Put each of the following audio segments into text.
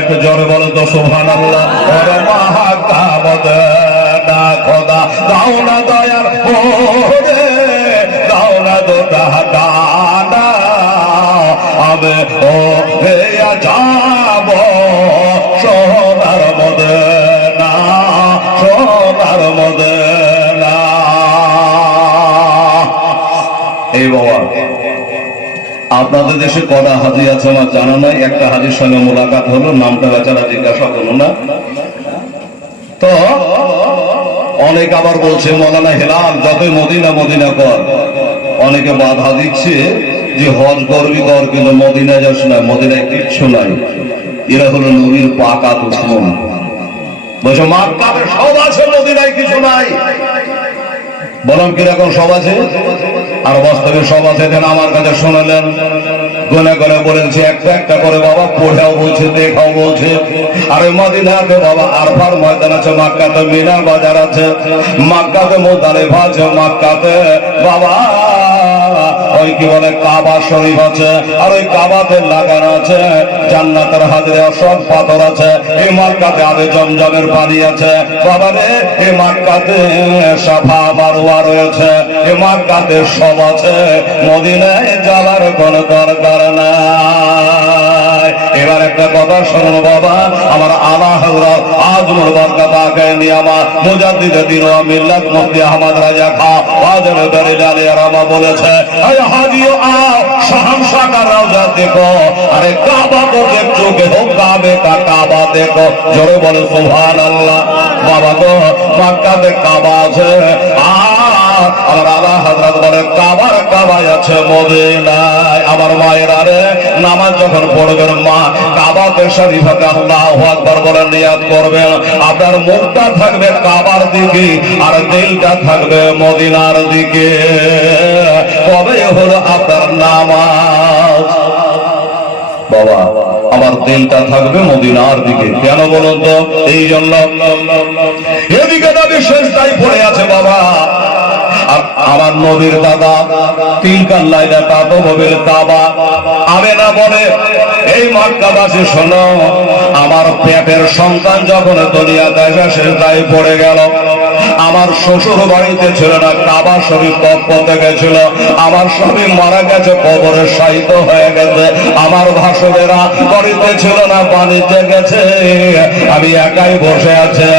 একটু জোরে বলো তো সুবহানাল্লাহ। ওরে মহাকামদেনা খোদা দাও না দয়ার ওরে দাও না তো দানা আমি ও হে যাব সোনার মদিনা সোনার মদিনা। এই বাবা আপনাদের দেশে কটা হাজি আছে আমার জানা নাই। একটা হাজির সঙ্গে মোলাকাত হলো, নামটা বেচারা জিজ্ঞাসা করলো না। তো অনেক আবার বলছে মৌলানা হেলাল যতই মদিনা মদিনা কর, অনেকে বাধা দিচ্ছে যে হজ করবি কর কিন্তু মদিনা যাস না, মদিনায় কিচ্ছু নাই। এরা হলো নবীর পাকা দুশমন। বলছে মক্কাতে সব আছে মদিনায় কিছু নাই। বললাম কিরকম সব আছে? আর বাস্তবে সব আছে দেন আমার কাছে শোনালেন, গনে গনে বলেছে একটা একটা করে বাবা, পড়েও বলছে দেখাও বলছে। আর ওই মদিনাতে বাবা আরফার ময়দান আছে, মক্কাতে মিনা বাজার আছে, মক্কাতে মুজদালিফা আছে, মক্কাতে বাবা ওই কি বলে কাবা শরীফ আছে, আর ওই কাবাতে লাগানো আছে জান্নাতের হাজরে সব পাথর আছে। এই মক্কাতে আবে জমজমের পানি আছে বাবা রে, এই মক্কাতে সাফা মারওয়া রয়েছে, এই মক্কাতে সব আছে, মদিনায় যাওয়ার কোনো দরকার নাই। এবার একটা কথা শোনো বাবা, আমার আলা হযরত আজমুল বরকত আকে নিয়ামা মুজাদ্দিদ দ্বীন ওয়া মিল্লাত মুফতি আহমদ রাজা খাঁ ওয়াজের দরিলালি রামা বলেছে, আয় হাজিও আও শাহনশাহ কা রওজা দেখো, আরে কাবা को देखो के हो काबे का काबा देखो। জোরে বলে সুবহানাল্লাহ। বাবা গো মক্কা তে কাবা আছে, আমার আলা হযরত বলে কাবার কাবায় আছে মদিনায়। আমার মায়েরা রে নামাজ যখন পড়বেন মা কাবাতে শরীফে আল্লাহু আকবার বলে নিয়াত করবেন, আপনার মুখটা থাকবে কাবার দিকে আর দিলটা থাকবে মদিনার দিকে। কবে হলো আপনার নামাজ? বাবা আমার দিলটা থাকবে মদিনার দিকে। কেন বলুন তো? এই জন্য এদিকে নবী সেজদায় পড়ে আছে বাবা, আমার নবীর দাদা তিলকার লাইলা তাতো নবীর কাবা আমেনা বলে, এই মক্কাবাসী শোনো, আমার পেটের সন্তান যখন দুনিয়া দেশে সেজদায় পড়ে গেল, আমার শ্বশুর বাড়িতে ছিল না, কাবা শরীফ তৎপতে গেছিল, আমার স্বামী মারা গেছে, কবরে শায়িত হয়ে গেছে, আমার ভাসুরেরা বাড়িতে ছিল না, বাণিজ্যে গেছে, আমি একাই বসে আছে।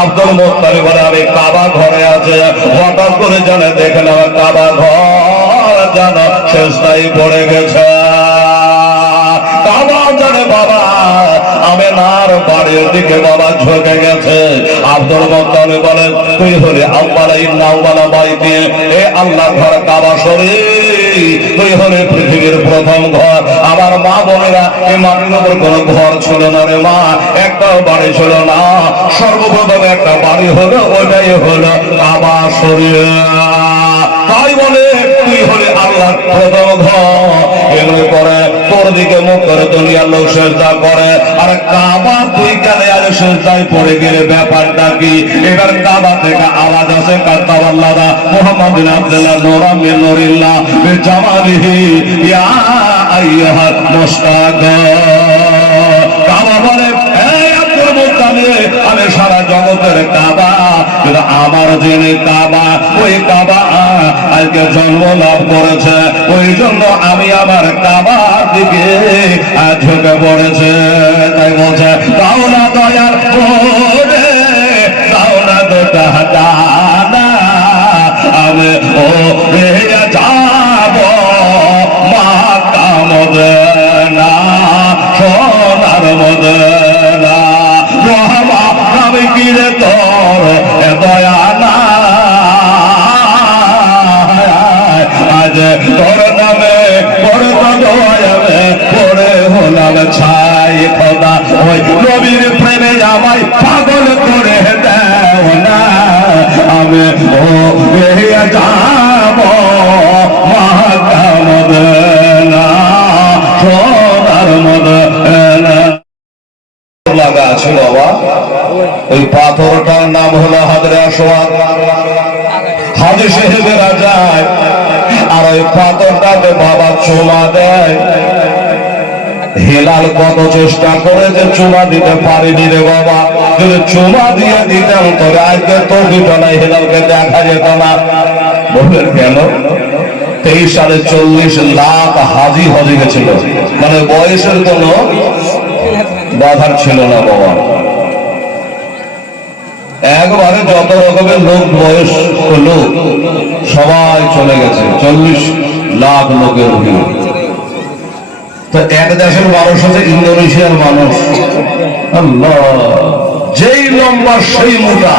আব্দুল মুত্তালিব বলে আমি কাবা ঘরে আছে, হঠাৎ করে জানে দেখলাম কাবা ঘর যেন সেজদায় পড়ে গেছে। কাবা জানে বাবা আমেনার বাড়ির দিকে বাবা ঝুঁকে গেছে। আব্দুল মুত্তালিব বলেন, তুই হলে আউয়ালা ইন্না আউয়ালা বাইতি, এ আল্লাহর ঘর কাবা শরীফ, তুই হলে পৃথিবীর প্রথম ঘর। আমার মা বোনেরা এই মাটির উপর কোনো ঘর ছিল না রে মা, একটাও বাড়ি ছিল না, সর্বপ্রথম একটা বাড়ি হলো, ওইটাই হলো কাবা শরীফ। তাই বলে তুই হলে আল্লাহর প্রথম ঘর। এগুলো করে তোর দিকে মুখ করে দুনিয়ার লোক সেজদা করে, আর কাবা তুই গেলে আর সেজদায় পড়ে গেলে ব্যাপারটা কি? এবার কাবা থেকে আওয়াজ আসে, কাতাওয়াল্লাদা মুহাম্মদ বিন আব্দুল্লাহ নূরা মিন নূরিল্লাহ বিজামালিহি ইয়া আইয়ুহাল মুশতাক। কাবা বলে, এই আব্দুল মুত্তালিব, আমি সারা জগতের কাবা, কিন্তু আমার যিনি কাবা, ওই কাবা আজকে জন্ম লাভ করেছে, ওই জন্য আমি আমার কাবার দিকে ঝুঁকে পড়েছে। তাই বলছে, দাও না দয়ার ওরে দাও না দোটা আমি ও রে যাব মক্কা মদিনা সোনার মদিনা। রহমা আমি কি রে তোর দয়া না, আজ তোর নামে পড়ে হলাম ছাই। খোদা ওই নবীর প্রেমে আমায় পাগল করে দেও না, আমি ও যাব মক্কা মদিনা সোনার মদিনা। লাগা আছে বাবা, ওই পাথরটার নাম হলো হাজরে আসওয়াদ। হাজী সাহেবেরা যায় আর ওই পাথরটাকে বাবা চুমা দেয়। হেলাল কত চেষ্টা করে যে চুমা দিতে পারিনি রে বাবা, যদি চুমা দিয়ে দিতাম তবে আজকে তো দুটো নাই, হেলালকে দেখা যেত না। বললেন কেন? 23 সালে 40 লাখ হাজি হজে গেছিল, মানে বয়সের কোনো বাধার ছিল না বাবা। একবারে যত রকমের লোক, বয়স লোক সবাই চলে গেছে, 40 লাখ লোকের ভিড়। তো এক দেশের মানুষ হচ্ছে ইন্দোনেশিয়ার মানুষ, আল্লাহ, যেই লম্বা সেই মোটা,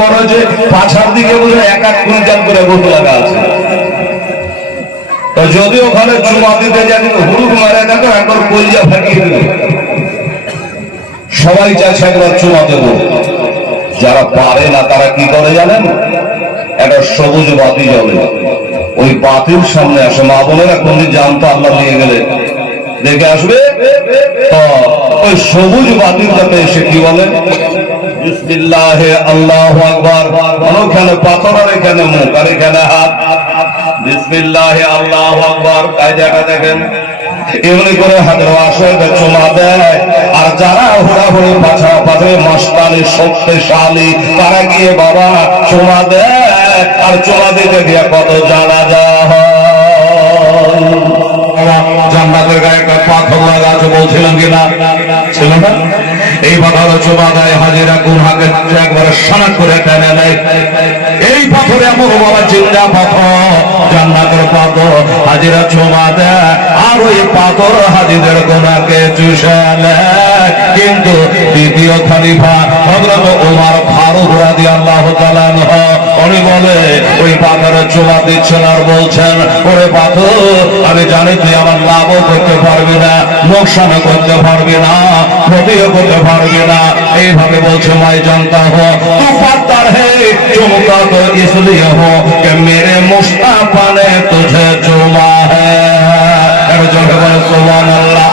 মনে হচ্ছে পাছার দিকে বুঝে 1-1 কুইন্টাল করে গরু লাগা আছে। তো যদি ওখানে চুমা দিতে জানি হুড়ুক মারে দেখো একবার কলিজা ফাটিয়ে দেবে। সবাই চাইছে একবার চুমা দেবো। যারা পারে না তারা কি করে জানেন? একটা সবুজ বাতি জ্বলে, ওই বাতির সামনে আসে। মা বোনেরা কোনদিন জানতো আল্লাহ নিয়ে গেলে দেখে আসবে, তো ওই সবুজ বাতিটাতে এসে কি বলে? বিসমিল্লাহে আল্লাহু আকবার। ওখানে পাথর আর এখানে মুখ আর এখানে হাত। বিসমিল্লাহে আল্লাহু আকবার, কায়দাটা দেখেন। এমনি করে হাতের আসলে চুমা দেয়। আর যারা হুড়াহুড়ি পাছা পাথে মস্তানি শক্তিশালী, তারা গিয়ে বাবা চুমা দেয়। আর চুমা দিতে গিয়ে কত জানাজা হয়। জান্নাতের গায়ে একটা পাথর লাগা আছে, বলছিলাম কিনা? ছিল না? এই পাথর চুমা দেয়, হাজিরা গুনহাকে একবারে সানাক করে টেনে নেয়। এই পাথর এমন বাবা জিন্দা পাথর, জান্নাতের পাথর, হাজিরা চুমা দেয়। আর ওই পাথর হাজিদের গুনাহকে চুষে নেয়। কিন্তু দ্বিতীয় খলিফা হযরত ওমর ফারুক রাদিয়াল্লাহু তাআলা আনহু উনি বলে ওই পাথরে চুমা দিচ্ছেন আর বলছেন, ওরে পাথর, আমি জানি তুই আমার লাভও করতে পারবি না, লোকসানও করতে পারবি না, ক্ষতিও করতে পারবি না। এইভাবে বলছে, মাই জানতা হো তু পাত্তার হে চুমকা তো इसलिए हो कि मेरे मुस्ताफा ने तुझे चुमा है। সুবহানাল্লাহ।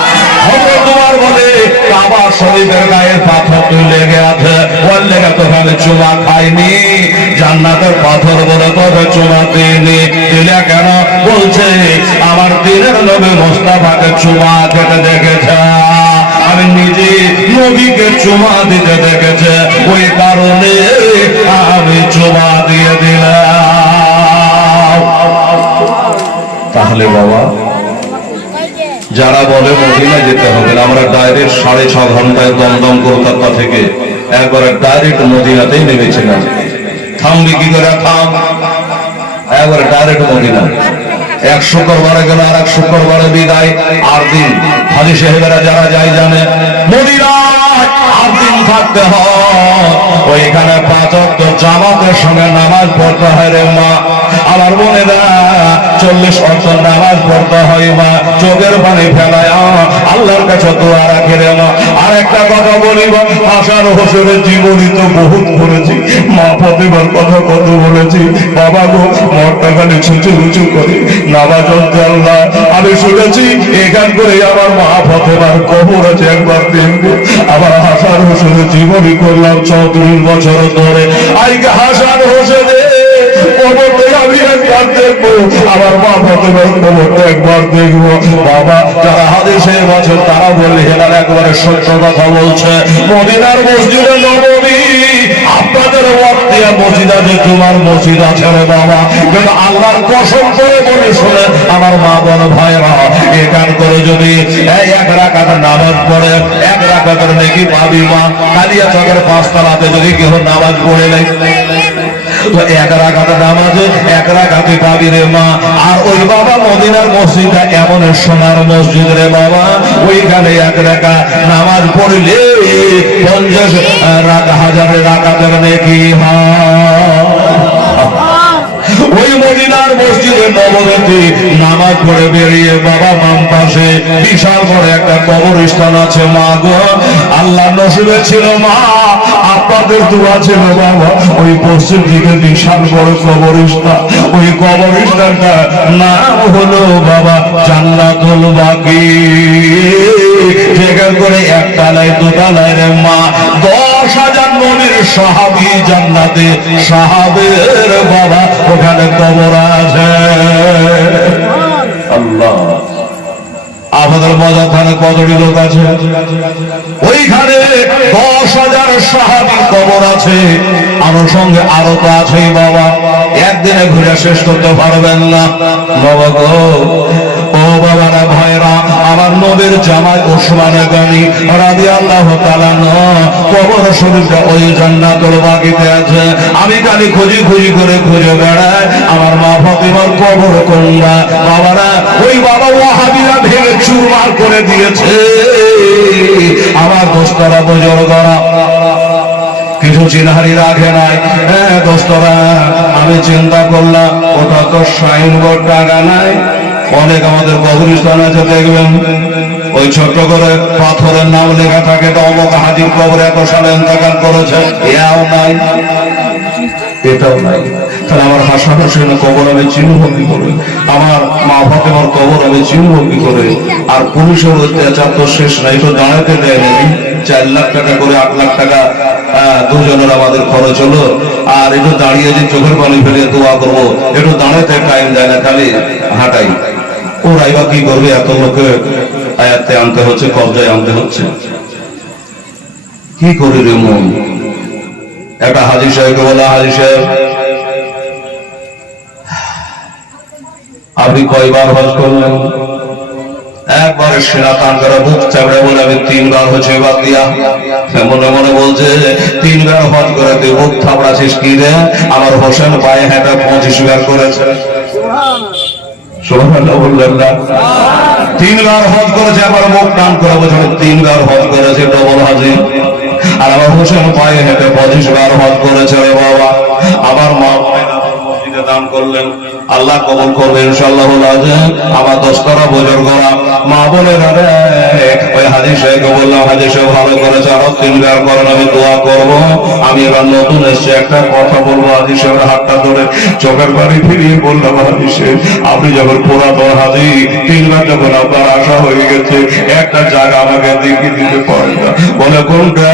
তোমার বলে কাবা শরীফের গায়ে পাথর লেগে আছে, ওর লেগে তো আমি চুমা খাইনি। জান্নাতের পাথর বলে তবে চুমা দিইনি। দিলে কেন? বলছে আমার দিনের নবী মুস্তাফাকে চুমা খেতে দেখেছে, আমি নিজে নবীকে চুমা দিতে দেখেছে, ওই কারণে আমি চুমা দিয়ে দিলাম। তাহলে বাবা যারা বলে মদিনা যেতে হবে না, আমরা ডাইরেক্ট 6.5 ঘন্টায় দমদম কলকাতা থেকে একবারে ডাইরেক্ট মদিনাতেই নেমেছিলাম। থামবি কি করে? থাম, একবারে ডাইরেক্ট মদিনা। এক শুক্রবারে গেল, আর এক শুক্রবারে বিদায়। 8 দিন হাজী সাহেবেরা যারা যায় জানে, মদিনায় 8 দিন থাকতে হয়। ওইখানে 5 ওয়াক্ত জামাতের সঙ্গে নামাজ পড়তে হয় রে মা। আমার বোনেরা 40 ওয়াক্ত নামাজ পড়তে হয় মা। চোখের পানি ফেলায় আল্লাহর কাছে দোয়া রাখে রে মা। আর একটা কথা বলিব, হাসান হোসেনের জীবনী তো বহুত করেছি, মা প্রতিবার কথা কত বলেছি। বাবা গো, মরটা খালি ছুঁচু উঁচু করে নামাজ পড়তে আল্লাহ। আমি শুনেছি এখান করে আমার মা ফতেমার কবর আছে, একবার দেখবো। আবার হাসান হোসেনের জীবনী করলাম 34 বছর ধরে। আজকে হাসান হোসেনের কবরটা আমি একবার দেখবো, আমার মা ফতেমার কবরটা একবার দেখবো। বাবা যারা হাদিসের বছর তারা বললে হেলাল একবারে সত্য কথা বলছে। মদিনার মসজিদে নববী আপনাদের ওয়াক্তিয়া মসজিদ আছে, তোমার মসজিদ আছে রে বাবা। কিন্তু আল্লাহর কসম করে বলে শুনে আমার মা বল ভাইরা, এখান করে যদি 1 রাকাত নামাজ পড়ে 1 রাকাতের নেকি পাবি মা। কালিয়া চকের 5 তলাতে যদি কেউ নামাজ পড়ে নেয় তো 1 রাকাত নামাজে 1 রাকাতই পাবি রে মা। আর ওই বাবা মদিনার মসজিদটা এমন সোনার মসজিদ রে বাবা, ওইখানে 1 রাকাত নামাজ পড়লে 50,000 রাকাতের নেকি হয়। ওই মদিনার মসজিদে নববীতে নামাজ পড়ে বেরিয়ে বাবা বাম পাশে বিশাল বড় একটা কবরস্থান আছে। মা গো, আল্লাহ নসিবে ছিল মা, আপনাদের দোয়া ছিল বাবা, ওই পশ্চিম দিকে বিশাল বড় কবরস্থান। ওই কবরস্থানটা নাম হলো বাবা জান্নাতুল বাকি। যেখান করে 1 তলায় 2 তলায় রে মা 10,000 নবীর সাহাবী জান্নাতে সাহাবের বাবা ওখানে কবর আছে। আল্লাহ, আমাদের মজাখানে কতটি লোক আছে? ওইখানে 10,000 সাহাবীর কবর আছে, আমার সঙ্গে আরো তো আছেই বাবা, একদিনে ঘুরে শেষ করতে পারবেন না বাবা গো। ও বাবারা ভাইরা, আমার নবীর জামাই ওসমান গনি রাদিয়াল্লাহু তাআলা কবর শরীফটা ওই জান্নাতুল বাকিতে আছে। আমি খালি খুঁজি খুঁজি করে খুঁজে বেড়াই আমার মা ফাতিমার কবর কোনটা। বাবারা, ওই বাবা ওয়াহাবিরা ভেঙে চুরমার করে দিয়েছে। আমার দোস্তরা বুজুর্গরা কিছু চিনহারি রাখে নাই। হ্যাঁ দোস্তরা, আমি চিন্তা করলাম ওটা তো সাইনবোর্ড টাকা নাই। অনেক আমাদের কবরস্থান আছে, দেখবেন ওই ছোট্ট করে পাথরের নাম লেখা থাকে, অমুক হাজির কবরে এত সালে ইন্তেকাল করেছে, এও নাই, এটাও নাই। তাহলে আমার হাসান হোসেনের কবর আমি চিনব কি করে? আমার মা ফাতেমার কবর আমি চিনব কি করে? আর পুলিশের অত্যাচার তো শেষ নাই, তো দাঁড়াতে দেয় নাকি। 4 লাখ টাকা করে 8 লাখ টাকা দুজনের আমাদের খরচ হলো। আর একটু দাঁড়িয়ে যে চোখের পানি ফেলে দোয়া করবো, একটু দাঁড়াতে টাইম দেয় না, খালি হাঁটাই। ওরাই বা কি করবে? এত লোকে আয়াতে আনতে হচ্ছে, কবজায় আনতে হচ্ছে, কি করি রে মন? একটা হাজী সাহেবকে বলা, হাজী সাহেব আপনি কয়বার হজ করলেন? একবার সেনা টান করে বুক চাপড়ে বলে আমি 3 বার হচ্ছে বাদ দিয়া। মনে মনে বলছে 3 বার হজ করে তুই বুক থাপড়াছিস কি রে? আমার হোসেন পায়ে হেঁটে 25 বার করেছে। সুবহানাল্লাহ বললেন না? 3 বার হজ করেছে, আবার মুখ টান করে বলছে 3 বার হজ করেছে, ডবল হাজি। আর আমার হোসেন পায়ে হেঁটে 25 বার হজ করেছে রে বাবা। আমার মা মসজিদে দান করলেন, আল্লাহ কবুল করবে ইনশাআল্লাহ। আমার দোস্তরা বুজুর্গরা মা বোনেরা, ওই হাজী সাহেবকে বললাম, হাজী সাহেব ভালো করেছে, আরো 3 বার করেন, আমি দোয়া করবো। আমি এবার নতুন এসছে, একটা কথা বলবো। হাজী সাহেবের হাতটা ধরে চোখের পানি ফিরিয়ে বললাম, হাজী সাহেব আপনি যখন পুরাতন হাজী, 3 বার যখন আপনার আশা হয়ে গেছে, একটা জায়গা আমাকে দেখিয়ে দিতে পারেন না। বলে কোনটা?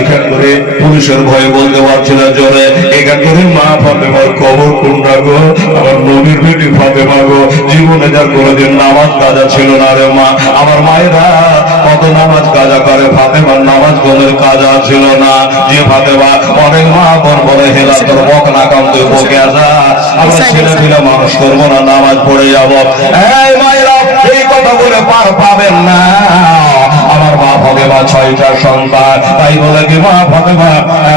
এখান করে পুলিশের ভয়ে বলতে পারছিল জোরে, এখান করে মা ফাতেমার কবর কোনটা গো? আমার নবীর বেটি ফাতেমা গো, জীবনে যার কোনোদিন নামাজ কাজা ছিল না রে মা। আমার মায়েরা কত নামাজ কাজা করে, ফাতেমার নামাজ কোনের কাজা ছিল না। যে ফাতেমা অনেক মা বোন বলে, হেলা তোর বক না কাম, তুই বকে আসা, আমরা ছেলে পিলে মানুষ করবো না, নামাজ পড়ে যাবো। এই মায়েরা এই কথা বলে পার পাবেন না। আমার মা ফাতেমা 6টা সন্তান, তাই বলে কি মা ফাতেমা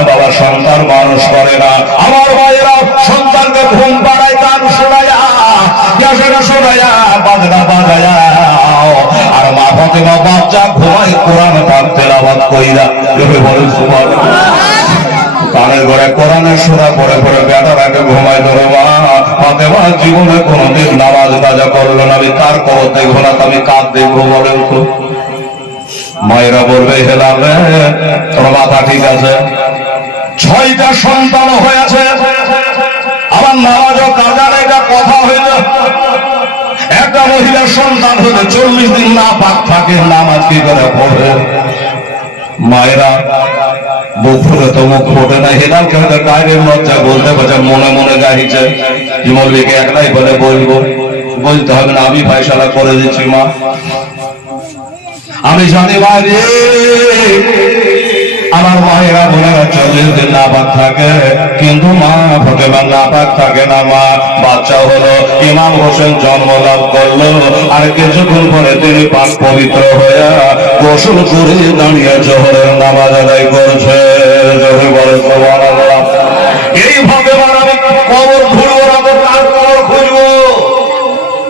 বাবার সন্তান মানুষ করে না। আমার মায়েরা সন্তানকে ঘুম পাড়ায়, গান শোনায়া, গ্যাসেরা শোনায়া, বাজনা বাজায়া। আর মা ফাতেমা বাচ্চা ঘুমায় কোরআন পাক তেলাওয়াত কইরা। বলেন সুবহানাল্লাহ। কানের ঘরে কোরআনের সূরা পড়ে পড়ে বেটারাকে ঘুমায় ধরে। মা ফাতেমা জীবনে কোনোদিন নামাজ কাজা করলো না। আমি তার কবর দেখবো না, আমি কার দেখবো বলেন তো? মায়েরা বলবে, হেলাল রে তোর মাথা ঠিক আছে? 6টা সন্তান হয়েছে, আমার নামাজও কাজা নেই, কথা হইল। একটা মহিলার সন্তান হলে 40 দিন না পাক থাকে, নামাজ কি করে পড়বে? মায়েরা বুক ফুলে তো মুখ ফোটে না। হেলাল খেলতে গায়ের লজ্জা বলতে পারছে, মনে মনে গাইছে, মৌলবীকে একলাই বলে বলবো, বলতে হবে না, আমি ফায়সালা করে দিচ্ছি মা। আমি জানি বাইরে আমার মায়েরা বোনেরা 40 দিন নাপাক থাকে, কিন্তু মা ফাতেমা নাপাক থাকে না। মা বাচ্চা হলো, ইমাম হোসেন জন্ম লাভ করলো, আর কিছুক্ষণ পরে তিনি পাক পবিত্র হয়ে গোসল করে দাঁড়িয়ে জোহরের নামাজ আদায় করছে। এইভাবে আমি কবর খুঁজবো না তো কার কবর খুঁজবো?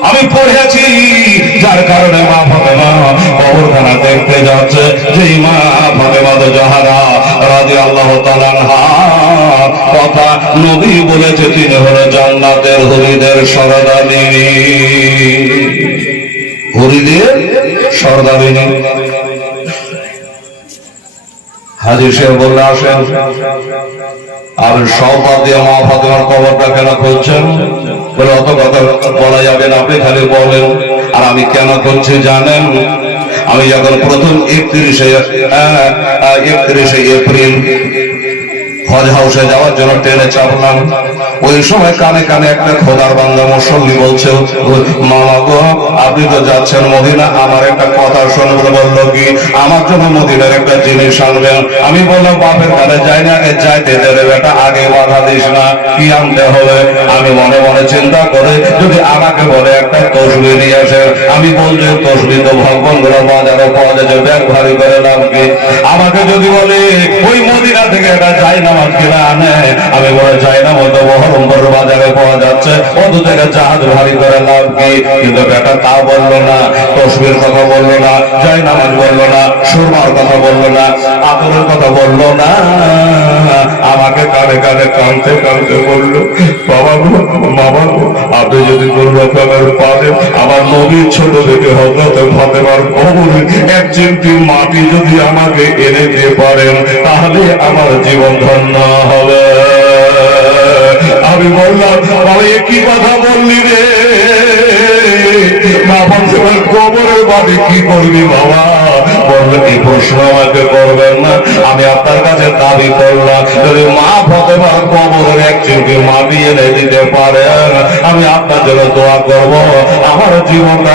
আমি পড়েছি, যার কারণে মা ফাতেমা কবরখানা দেখতে যাচ্ছে। যে মা ফাতেমা জাহরা রাদিয়াল্লাহু তাআলা আনহা কথা নবী বলেছে, তিনি হলো জান্নাতের হুরিদের সরদারিনী। হুরিদের সরদারিনী। হাজী সাহেব বললে, আসেন। আর সওগাত দিয়ে মা ফাতেমার কবরটা কেন খুঁজছেন? বলে অত কথা বলা যাবে না, আপনি খালি বলেন। আর আমি কেন করছি জানেন? আমি যখন প্রথম 31শে এপ্রিল হজ হাউসে যাওয়ার জন্য ট্রেনে চাপলাম। ওই সময় কানে কানে একটা খোদার বান্দা মুসল্লি বলছে, মামা গো আপনি তো যাচ্ছেন মদিনা, আমার একটা কথা শুনবেন। বললো কি? আমার জন্য মদিনার একটা জিনিস আনবেন। আমি বললাম বাপের কানে যাই না, যাইতে দেবে বেটা, আগে বাধা দিস না, কি আনতে হবে? আমি মনে মনে চিন্তা করে যদি আমাকে বলে একটা তসবি নিয়ে আসে, আমি বলছি তসবি তো ভগবানগুলো বাজারে পাওয়া যাচ্ছে, ব্যাগ ভারী করে লাভ কি? আমাকে যদি বলে ওই মদিনা থেকে একটা যাই না কিনা আনে, আমি বলে যাই না মতো বহরমপুর বাজারে পাওয়া যাচ্ছে, অত থেকে জাহাজ ভারী করে লাভ কি? কিন্তু বেটা তা বললো না, তসবির কথা বললো না, যাই নামাজ বললো না, সুরমার কথা বললো না, আতরের কথা বললো না, আমাকে কানে কানে কানতে কানতে বললো, বাবা গো মামা গো, আপনি যদি কোন রকমের পাবেন আমার নবীর ছোট বেটে হযরত ফাতেমার কবরে এক চিমটি মাটি যদি আমাকে এনে দিতে পারেন, তাহলে আমার জীবন ধন্য হবে। আমি বললাম বাবা এ কি কথা বললি রে? মা ফাতেমার কবরের মাটি কি করবি বাবা? বললেন এই প্রশ্ন আমাকে করবেন না, আমি আপনার কাছে দাবি করলাম যদি মা ফাতেমার কবরের এক চিমটি মাটি এনে দিতে পারেন, আমি আপনার জন্য দোয়া করব, আমার জীবনটা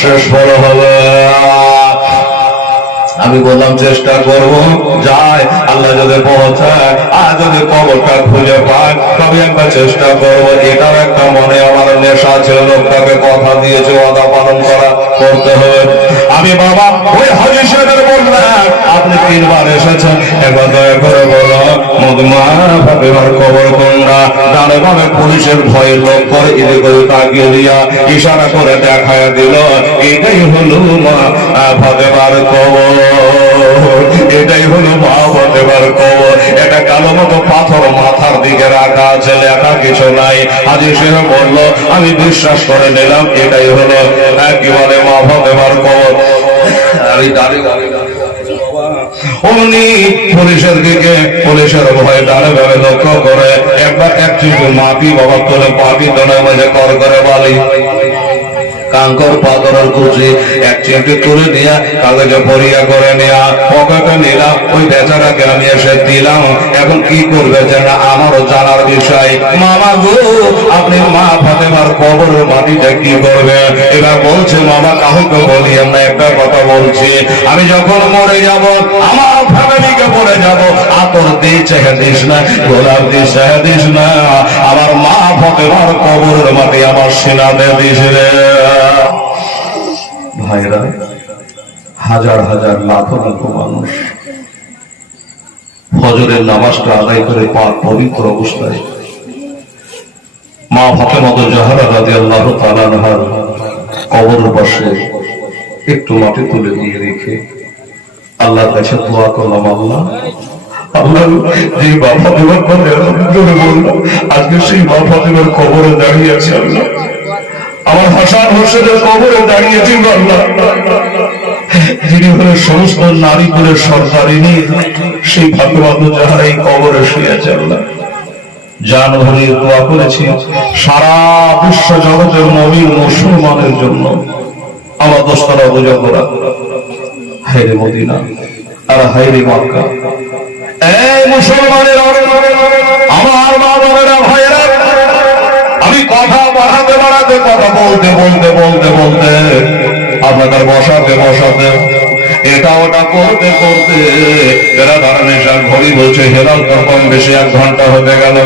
শেষ বড় হবে। আমি বললাম চেষ্টা করব, যাই আল্লাহ যদি পৌঁছায়, আর যদি কবরটা খুঁজে পায় তবে একবার চেষ্টা করবো। এটাও একটা মনে আমার নেশা ছিল, লোকটাকে কথা দিয়েছে, ওয়াদা পালন করতে হবে। আমি বাবা ওই হাজী সাহেবের বললাম আপনি 3 বার এসেছেন, একবার দয়া করে বলো মা ফাতেমার কবর কোনটা? ডানে বামে পুলিশের ভয়ে লোক করে এদিকে তাকিয়ে দিয়া ইশারা করে দেখায় দিল, এটাই হলো মা ফাতেমার কবর, এটাই হলো মা ফাতেমার কবর। এটা কালো মতো পাথর মাথার দিকে রাখা আছে, লেখা কিছু নাই। হাজী সাহেব বলল আমি বিশ্বাস করে নিলাম এটাই হলো কি বলে মা ফাতেমার কবর। আমি দাঁড়িয়ে অমনি পুলিশের দিকে, পুলিশের ভয় দাঁড়ে দাঁড়ে লক্ষ্য করে একবার এক চিঠি মাটি বাবা তোলে, পাপি তোলে মাঝে কর করে বালি কাঙ্কর পাথরের কুচি এক চিমটি তুলে নিয়ে কাগজে ভরিয়া করে নেয়া পকেটে নিলাম। ওই বেচারাকে আমি এসে দিলাম। এখন কি করবে যেন আমারও জানার বিষয়। মামা গো আপনি মা ফাতেমার কবরের মাটিটা কি করবে? এবার বলছে মামা কাউকে বলি আমরা একটা কথা বলছি, আমি যখন মরে যাব আমার ফ্যামিলিকে বলে যাব আতর দিয়ে চেহে দিস না, গোলাপ দিয়ে চেহে দিস না, আমার মা ফাতেমার কবরের মাটি আমার সিনাতে দিস রে। ভাইরা হাজার হাজার লাখ লাখ মানুষ ফজরের নামাজটা আদায় করে পাক পবিত্র অবস্থায় মা ফাতেমা জাহরা রাদিয়াল্লাহু তাআলা আনহার কবরের পাশে একটু মাটি তুলে দিয়ে রেখে আল্লাহর কাছে দোয়া করলাম, আল্লাহ আল্লাহ যে মা ফাতেমার কথা বললাম আজকে সেই মা ফাতেমার কবরে দাঁড়িয়ে আছে, আল্লাহ আমার হাসান হোসেনের কবরে দাঁড়িয়েছি আল্লাহ, যিনি হলো সমস্ত নারী কুলের সরকারিনী, সেই ফাতেমা জাহরা এই কবরে শুয়েছে। আল্লাহ জান ভরিয়ে দোয়া করেছি সারা বিশ্ব জগতের মুমিন মুসলমানের জন্য। আমার দোস্তরা বুঝা করা হায়রে মদিনা আর হায়রে মক্কা। এই মুসলমানের আমার মা বোনেরা ভাইয়েরা, আমি কথা বাড়াতে বাড়াতে কথা বলতে বলতে বলতে বলতে আপনাদের বসাতে বসাতে এটা ওটা করতে করতে এরা ধরনের ঘড়ি বলছে হেরাল কম বেশি 1 ঘন্টা হতে গেল।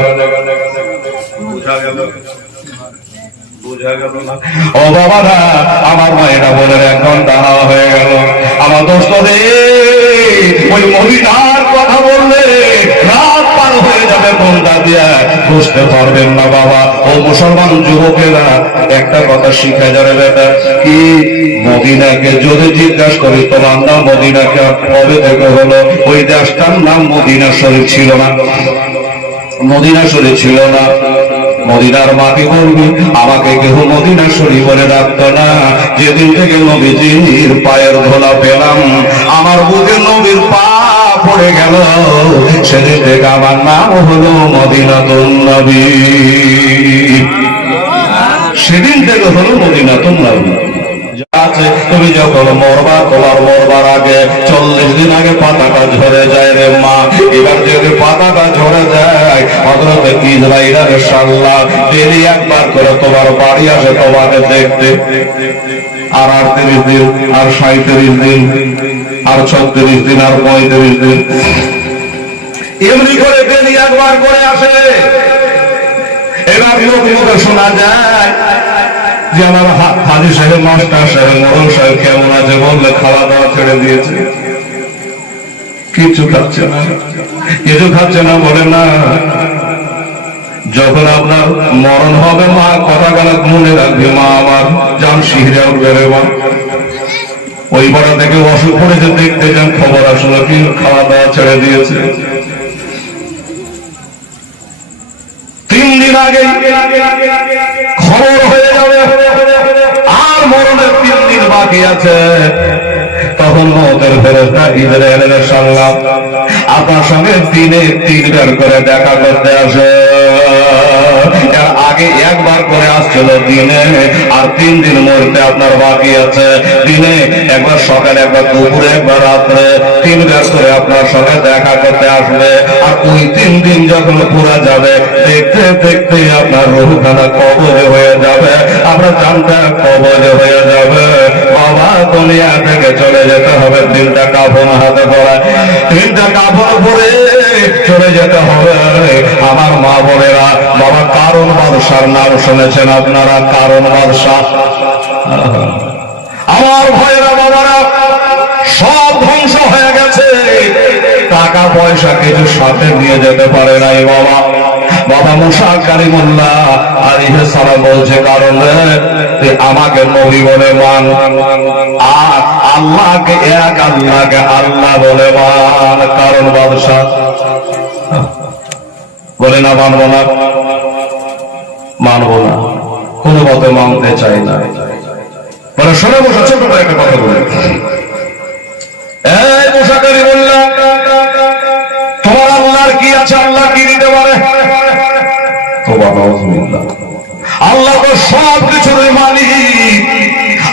ও বাবারা আমার মায়েরা বলে 1 ঘন্টা হয়ে গেল। আমার দোস্তদের ওই মহিলার কথা বললে রাত পার হয়ে যাবে কোনটা দিয়া বুঝতে পারবেন না বাবা। ও মুসলমান যুবকেরা একটা কথা শিখে যাবে বেটা, কি মদিনাকে যদি জিজ্ঞাসা করি তোমার নাম মদিনাকে কবে থেকে হলো, ওই দেশটার নাম মদিনা শরীফ ছিল না, মদিনা শরীফ ছিল না। মদিনার মাটি বলবি আমাকে কেউ মদিনা শরীফ বলে ডাকতো না। যেদিন থেকে নবীজির পায়ের ধোলা পেলাম, আমার বুকে নবীর পা পড়ে গেল, সেদিন থেকে আমার নাম হলো মদিনাতুন নবী। সেদিন থেকে হলো মদিনাতুন নবী। তুমি যখন মরবা তোমার মরবার আগে 40 দিন আগে পাতাটা ঝরে যায় রে মা। এবার যে যদি পাতাটা ঝরে যায়, হযরত ইসরাঈল আলাইহিসসালাম ডেইলি একবার করে তোমার বাড়ি আসে তোমাকে দেখতে। আর ৩৮ দিন, আর ৩৭ দিন, আর ৩৬ দিন, আর ৩৫ দিন, এমনি করে ডেইলি একবার করে আসে। এবার লোক মুখে শোনা যায় যে আমার হাজী সাহেব, মাস্টার সাহেব, মোড়ল সাহেব কেমন আছে, বললে খাওয়া দাওয়া ছেড়ে দিয়েছে, কিছু খাচ্ছে না, কিছু খাচ্ছে না, বলে না যখন আপনার মরণ হবে মা কথাগুলো মনে রাখবে, মা আমার জান শিহরে উঠবে রে মা। ওই পাড়া থেকে অসুখ পড়েছে, দেখতে যান, খবর আসলো কি খাওয়া দাওয়া ছেড়ে দিয়েছে। 3 দিন আগে খবর হয়ে যাবে আর মরণের 3 দিন বাকি আছে। তখন মওতের ফেরেশতা ইসরাঈল আলাইহিস সালাম আপনার সঙ্গে দিনে 3 বার করে দেখা করতে আসে। এর আগে একবার করে আসছিল দিনে, আর 3 দিন মরতে আপনার বাকি আছে। দিনে একবার, সকালে একবার, দুপুরে একবার, রাত্রে 3 বার করে আপনার সঙ্গে দেখা করতে আসবে। আর ওই 3 দিন যখন পুরা যাবে, দেখতে দেখতে আপনার রূহখানা কবজে হয়ে যাবে, আপনার জানটা কবজে হয়ে যাবে। বাবা দুনিয়া থেকে চলে যেতে হবে, 3টা কাফন হাতে পড়ে, 3টা কাফন পরে চলে যেতে হবে। আমার মা বোনেরা, বাবা কারণ বাদশার নাম শুনেছেন আপনারা? কারণ বাদশাহ, আমার ভাইয়েরা বাবারা, সব ধ্বংস হয়ে গেছে, টাকা পয়সা কিছু সাথে নিয়ে যেতে পারে নাই বাবা। বাবা মুসা কালিমুল্লাহ আলাইহিস সালাম বলছে, কারণ আমাকে নবী বলে মান, আর আল্লাহকে এক আল্লাহকে আল্লাহ বলে মান। কারণ বাদশাহ বলে না, মানবো না, মানবো না, কোন মতে মানতে চাই না। বলে শোনো মুসা, ছোট করে একটা কথা বলে, এই মুসা কালিমুল্লাহ, তোমার আল্লাহর কি আছে? আল্লাহ কি দিতে পারে? তো বাবা আল্লাহ তো সব কিছুর মালিক,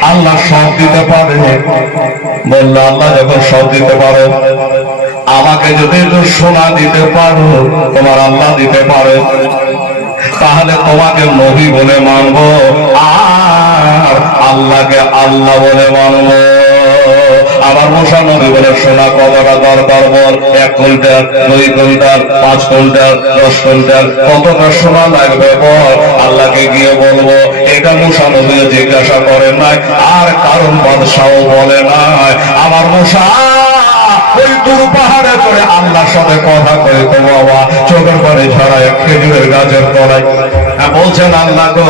আল্লাহ সব দিতে পারে। বললো আল্লাহ যখন সব দিতে পারো, আমাকে যদি সোনা দিতে পারো, তোমার আল্লাহ দিতে পারে, তাহলে তোমাকে নবী বলে মানবো, আর আল্লাহকে আল্লাহ বলে মানবো। আমার মুসা নবী বলে, সোনা কতটা দরকার বল? 1 কুইন্টাল, 2 কুইন্টাল, 5 কুইন্টাল, 10 কুইন্টাল, কতটা সোনা লাগবে বল? আল্লাহকে গিয়ে বলবো। এটা মুসা নবী জিজ্ঞাসা করেন নাই, আর কারণ বাদশাহ বলে নাই। আমার মুসা ওই দূর পাহাড়ে করে আল্লাহর সাথে কথা কয়ে তো বাবা চোখের পানি ঝরায় খেজুরের গাছের তলায় বলছেন, আল্লাহ গো,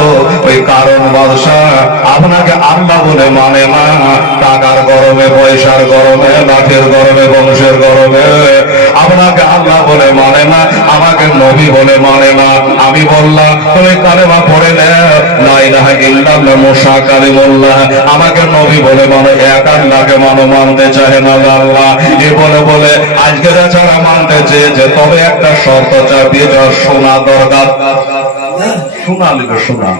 ওই কারণ বাদশাহ আপনাকে আল্লাহ বলে মানে না, টাকার গরমে, পয়সার গরমে, লাঠের গরমে, বংশের গরমে আপনাকে আল্লাহ বলে মানে না, আমাকে নবী বলে মানে না। আমি বললাম তুমি কালেমা পড়ে লা ইলাহা ইল্লাল্লাহ মুসা কালিমুল্লাহ, আমাকে নবী বলে মানে, এক আল্লাহকে মানো, মানতে চায় না আল্লাহ। এ বলে বলে আজকে যারা মানতে চেয়েছে, তবে একটা শর্ত চাপিয়ে যাওয়ার, সোনা দরকার, সোনা লিবে, সোনা।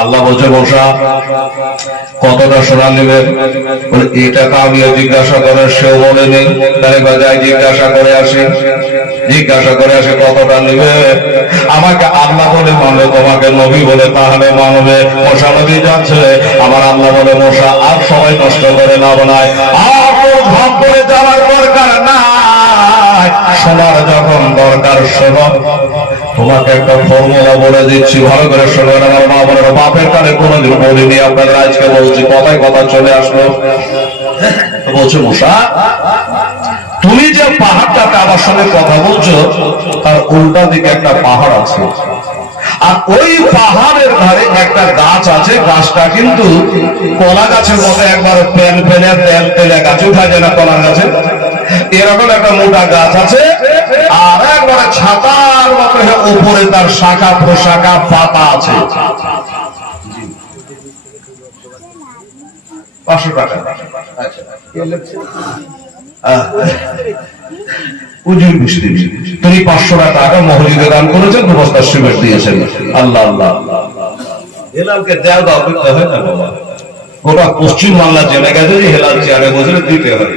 আল্লাহ বলছে মুসা কতটা সোনা নেবে? এটা কামিয়ে জিজ্ঞাসা করে, সেও বলেনি, তাই বাজায় জিজ্ঞাসা করে আসে, জিজ্ঞাসা করে আসে কতটা নেবে। আমাকে আল্লাহ বলে মানবে, তোমাকে নবী বলে তাহলে মানবে। মশা নবী যাচ্ছে, আমার আল্লাহ বলে মশা আর সময় নষ্ট করে লাভ নাই, আর ভাব করে যাওয়ার দরকার নাই, সোনার যখন দরকার শোনো। তোমাকে একটা ফর্মুলা বলে দিচ্ছি, ভালো করে শোনো। আমার মা বোনেরা, বাপের কালে কোনোদিন বলিনি, আপনাদের আজকে বলছি, কথায় কথা চলে আসলো। বলছে মশা, তুমি যে পাহাড়টাতে আমার সঙ্গে কথা বলছো, তার উল্টা দিকে একটা পাহাড় আছে, আর ওই পাহাড়ের ধারে একটা গাছ আছে, গাছটা কিন্তু কলা গাছের মতো একবার প্যান ফেলে তেল তেলে গাছে উঠা যায় না, কলা গাছে এরকম একটা মোটা গাছ আছে, আর একবারে ছাতার মতো উপরে তার শাখা প্রশাখা পাতা আছে। 500 টাকা তিনি 500 টাকা মসজিদে দান করেছেন, 2 বস্তা সিমেন্ট দিয়েছেন। আল্লাহ আল্লাহ, হেলালকে দেওয়া দাও করতে হয় না বাবা, গোটা পশ্চিম বাংলা জেনে গেছে যে হেলাল চেয়ারে বসে দিতে হয়।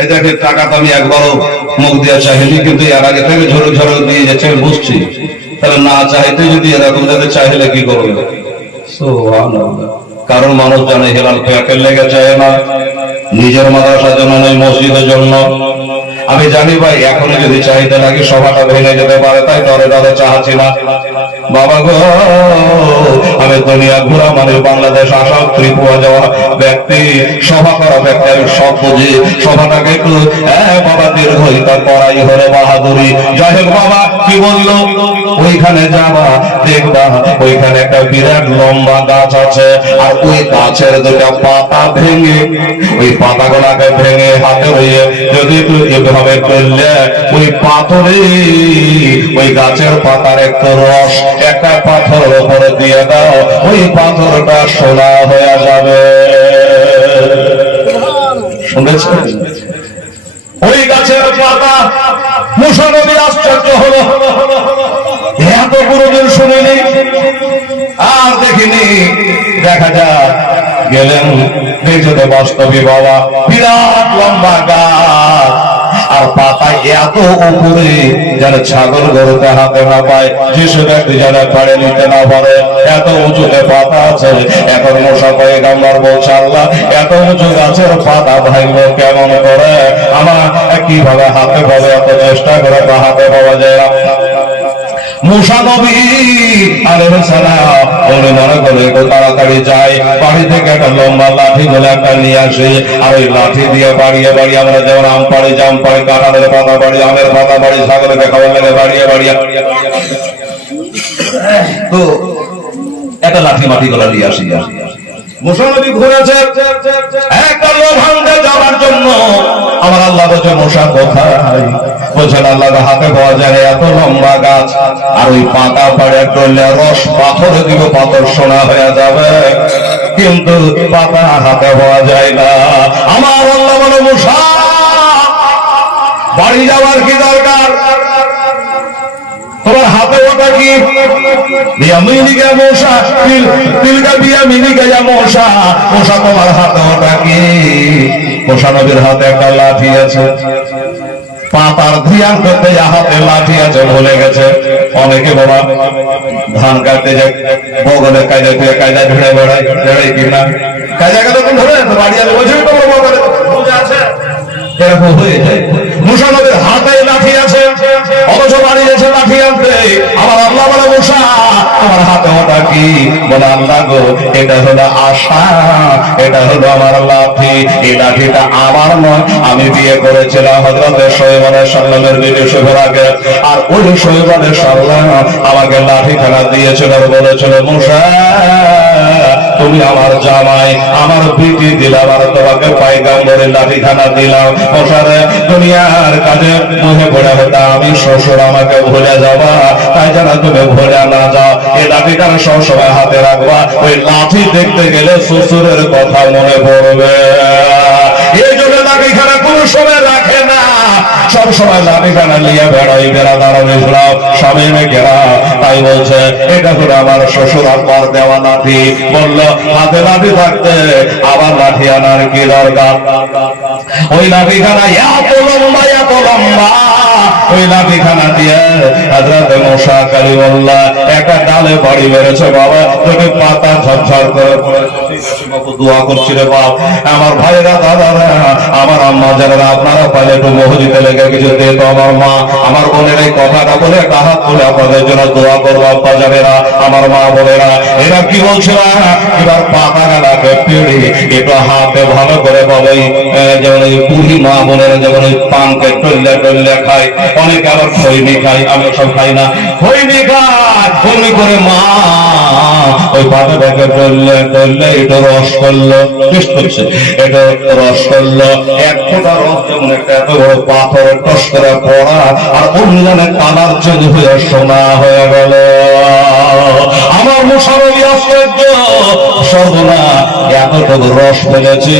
এই দেখে টাকা তো আমি একবারও মুখ দিয়ে চাইনি, কিন্তু এর আগে থেকে ঝরে ঝরে দিয়ে যাচ্ছে আমি বুঝছি। তাহলে না চাইতে যদি এরকম যাতে চাইলে কি করবে? কারণ মানুষ জানে হেলাল প্যাকের লেগে চায় না, নিজের মাদ্রাসার জন্য নয়, মসজিদের জন্য। আমি জানি ভাই এখনো যদি চাইতে লাগে সভাটা ভেঙে যেতে পারে, তাই দরে দরে চাহাচ্ছি না। বাবা গো, আমি দুনিয়া ঘোরা মানে বাংলাদেশ আসা ত্রিপুরা যাওয়া ব্যক্তি, সভা করা ব্যক্তি, আমি সব বুঝি। সভাটাকে একটু বাবা দীর্ঘতা করাই হলো বাহাদুরি। যাই হোক বাবা কি বললো, ওইখানে যাবা দেখবা ওইখানে একটা বিরাট লম্বা গাছ আছে, আর ওই গাছের দুটা পাতা ভেঙে, ওই পাতাগুলাকে ভেঙে হাতে হয়ে যদি একটু এভাবে করলে ওই পাথরে, ওই গাছের পাতার একটু রস একটা পাথরের উপরে দিয়ে দাও, ওই পাথরটা সোনা হয়ে যাবে। শুনেছেন? ওই গাছের পাতা। মুসা নবী আশ্চর্য হলো, এত কোনদিন শুনিনি আর দেখিনি। দেখা যায় গেলেন দেখতে, বাস্তবে বাবা বিরাট লম্বা গাছ, আর পাতা এত উপরে যেন ছাগল গরুতে হাতে না পায়, যিশু ব্যক্তি যেন পাড়ে নিতে না পারে, এত উঁচুতে পাতা আছে। এখন মুসা পয়গম্বর বলছে, আল্লাহ এত উঁচু গাছের পাতা ভাঙলো কেমন করে? আমার কিভাবে হাতে পাবে? এত চেষ্টা করে তো হাতে পাওয়া যায় না। মুসা নবী আলাইহিস সালাম উনি মনে করে তাড়াতাড়ি যায়, বাড়ি থেকে একটা লম্বা লাঠি বলে একটা নিয়ে আসে, আর ওই লাঠি দিয়ে বাড়িয়ে বাড়িয়ে আমরা যেমন আম পাড়ি, জাম পাড়ি, কাঁঠালের পাতা পাড়ি, আমের পাতা পাড়ি, ছাগলকে খাওয়া লাগে বাড়িয়ে বাড়িয়ে, তো একটা লাঠি মাটি গুলা নিয়ে আসি। মুসা নবী ঘুরেছে একটা লোক ভাঙতে যাওয়ার জন্য। আমার আল্লাহ বলছে, মুসা কোথায়? বলছেন আল্লাহর হাতে পাওয়া যায় এত লম্বা গাছ, আর ওই পাতা পাড়ে করলে রস পাথরে দিব, পাথর সোনা হয়ে যাবে, কিন্তু পাতা হাতে পাওয়া যায় না। আমার আল্লাহ বলে, মুসা বাড়ি যাওয়ার কি দরকার? তোমার হাতে ওটা কি? বিয়ামিনিকা মুসা, তিলকা বিয়ামিনিকা ইয়া মুসা। মুসা তোমার হাতে ওটা কি? মুসা নবীর হাতে একটা লাঠি আছে, পাতার ধিয়ান করতে হাতে লাঠি আছে, ভুলে গেছে। অনেকে বাবা ধান কাটতে যায়, বগলে কায়দা করে কায়দা ঝুড়ে বেড়ায়, বেড়াই কিনা কায়দা কাটা তুমি ধরে বাড়ি আর বলছে তোমার বগলে বুঝে আছে, এরকম হয়ে যায়। মুসা নবীর হাতে লাঠি আছে, অথচ বাড়ি গেছে লাঠি আনতে। আমার আল্লাহ বলে, মুসা আমার হাতে ওটা কি? বলে, আল্লাহ গো এটা হলো আশা, এটা হলো আমার লাঠি। এই লাঠিটা আমার নয়, আমি বিয়ে করেছিলাম হযরত শোয়েব আলাইহিস সালামের বিবি শোয়েবের আগে, আর ওই শোয়েব আলাইহিস সালাম আমাকে লাঠিখানা দিয়েছিল, বলেছিল, মুসা তুমি আমার জামাই, আমার বিটি দিলাম, আর তোমাকে পয়গম্বরের লাঠিখানা দিলাম। মুসারে দুনিয়ার কাজে মুখে পড়ে হতো আমি শ্বশুর, আমাকে ভুলে যাবা, তাই যেন তুমি ভুলে না যাও। এই লাঠিখানা সবসময় হাতে রাখবা, ওই লাঠি দেখতে গেলে শ্বশুরের কথা মনে পড়বে। এই জন্য লাঠিখানা কোন সময় রাখে না, সব সময় লাঠিখানা নিয়ে বেড়াই, বেড়াদার ইসলাম স্বামী মেয়েরা। তাই বলছে এটা হলো আমার শ্বশুর আব্বার দেওয়া লাঠি। বলল হাতে লাঠি থাকতে আবার লাঠি আনার কি দরকার? ওই লাঠিখানা এত লম্বা, এত লম্বা, ওই লাঠিখানা দিয়ে হযরত মুসা কালিমুল্লাহ একটা ডালে বাড়ি মেরেছে। বাবা তোকে পাতা ঝরঝর করে পড়েছে। দোয়া করছি রে বাপ, আমার ভাইরা, দাদারা, আমার আম্মা যারা, আপনারা পাইলে একটু মসজিদে লেগে কিছু দিত। আমার মা, আমার বোনের এই কথাটা বলে একটা হাত তুলে আপনাদের জন্য দোয়া করবো। আব্বা যাবেরা, আমার মা বোনেরা, এরা কি বলছে? এবার পাতা গালাকে পেড়ে একটু হাতে ভালো করে বলে, যেমন ওই বুড়ি মা বোনেরা যেমন ওই পানকে টল্লে টল্লে খায়, অনেকে আবার খৈনি খায়, আমি সব খাই না, খৈনি খায়, খৈনি করে মা ওই পাতাটাকে টল্লে টল্লে একটু রস করলো, টেস্ট করছে, এটা রস করলো, এক ফোঁটা রস যেমন একটা এত বড় পাথর টস করে পড়া, আর অন্যজনের কালার চেঞ্জ হয়ে সোনা হয়ে গেল। আমার মুসারবি আশ্চর্য, সর্বনা এতটুকু রস ফেলেছি,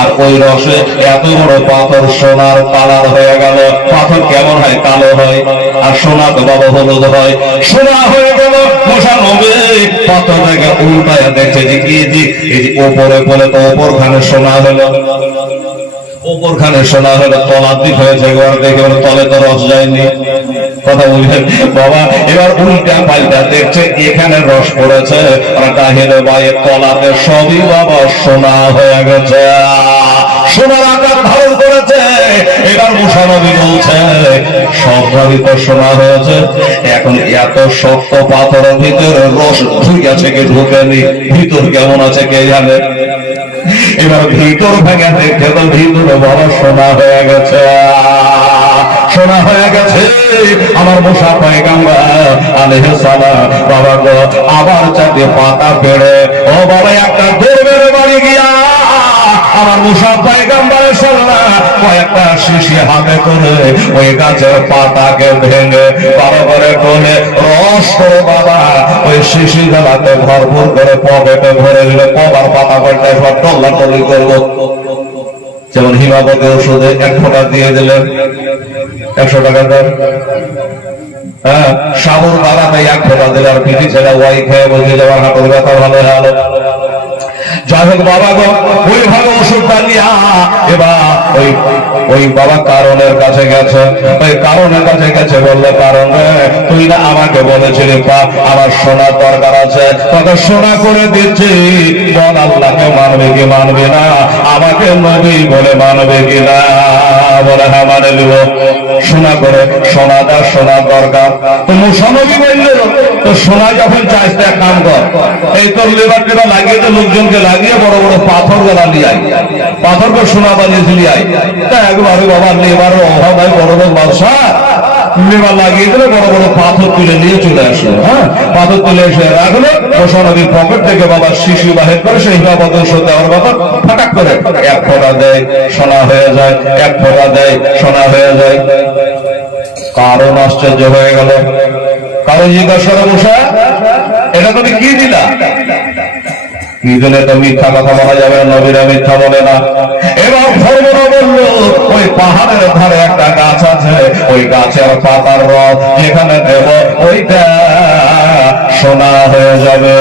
আর ওই রসে এত বড় পাথর সোনার কালার হয়ে গেল। পাথর কেমন হয়? কালো হয়, আর সোনা তো বাবা হলুদ হয়। সোনা হয়ে গেল। মুসা নবী পাথরটাকে উল্টায় দেখছে যে এই যে ওপরে পরে তো ওপর খানে সোনা হলো, ওপরখানে শোনা হলো তলার দিক হয়েছে, একবার দেখে তলে তো রস যায়নি, কথা বললেন বাবা। এবার উল্টা পাল্টা দেখছে এখানে রস পড়েছে, আর ডাহিনে বাইরে তলাতে সবই বাবা সোনা হয়ে গেছে, সোনার আকার ধারণ করেছে। এবার মুসা নবী বলছে সবভাবে তো সোনা হয়েছে, এখন এত শক্ত পাথরের ভিতরে রস ঢুকেছে কি ঢুকেনি, ভিতর কেমন আছে কে জানে। এবার ভিতর ভেঙে দেখে তো ভিতরে বড় সোনা হয়ে গেছে, সোনা হয়ে গেছে। আমার মুসা পয়গম্বর আলাইহিস সালাম বাবা গো আবার চারটি পাতা পেড়ে ও বাবা একটা দৌড়ের বাড়ি গিয়া আমার মুসা পয়গম্বরের সামনে কয়েকটা শিশি হাতে করে ওই গাছের পাতাকে ভেঙে বড় করে কোলে রস করে বাবা ওই শিশি গালাতে ভরপুর করে পকেটে ভরে দিলে কবার পাতা পড়তে সব টল্লা টল্লি করবো। যেমন হিমাবতী ওষুধে 1 ফোঁটা দিয়ে দিলেন 100 টাকা দাম, হ্যাঁ সাবুর বাগাতে 1 ফোঁটা দিলে আর পিঠি ছেলে ওয়াই খেয়ে বলছে যাওয়ার হাঁটুর ব্যথা ভালো হয়ে গেল। যাই হোক বাবা গো ওইভাবে ওষুধটা নিয়া এবার ওই বাবা কারণের কাছে গেছে, ওই কারণের কাছে গেছে বললে কারণ তুই না আমাকে বলেছিলি পা আমার সোনার দরকার আছে, তোকে সোনা করে দিচ্ছি, বল আল্লাহকে মানবে কি মানবে না, আমাকে নবী বলে মানবে কি না। বলে হ্যাঁ মানে নিব, সোনা করে সোনা দা সোনার দরকার। তো মুসা নবী বলল তো সোনা যখন চাইছ এক কাম কর, এই তোর লেবার টেবার লাগিয়ে তো লোকজনকে লাগিয়ে বড় বড় পাথর গলা নিয়ে আয়, পাথরকে সোনা বানিয়ে দিয়ে আয়। তা একবারে বাবা লেবারের অভাব হয়, বড় বড় ব্যবসা লেবার লাগিয়ে দিলে বড় বড় পাথর তুলে নিয়ে চলে আসলো। হ্যাঁ পাথর তুলে এসে রাখলো, মুসা নবীর পকেট থেকে বাবা শিশি বাহির করে সেই বাবাদের সাথে আমার বাবা ফাটাক করে 1 ফোঁটা দেয় সোনা হয়ে যায়, 1 ফোঁটা দেয় সোনা হয়ে যায়। কারণ আশ্চর্য হয়ে গেল, কারণ জিজ্ঞাসা করে মুসা এটা তুমি কি দিলা, কি দিলে তো মিথ্যা কথা বলা যাবে না, নবীরা মিথ্যা বলে না। এবার ধর্মরা বলল ওই পাহাড়ের ধারে একটা গাছ আছে, ওই গাছের পাতার রস যেখানে দেব ওইটা সোনা হয়ে যাবে।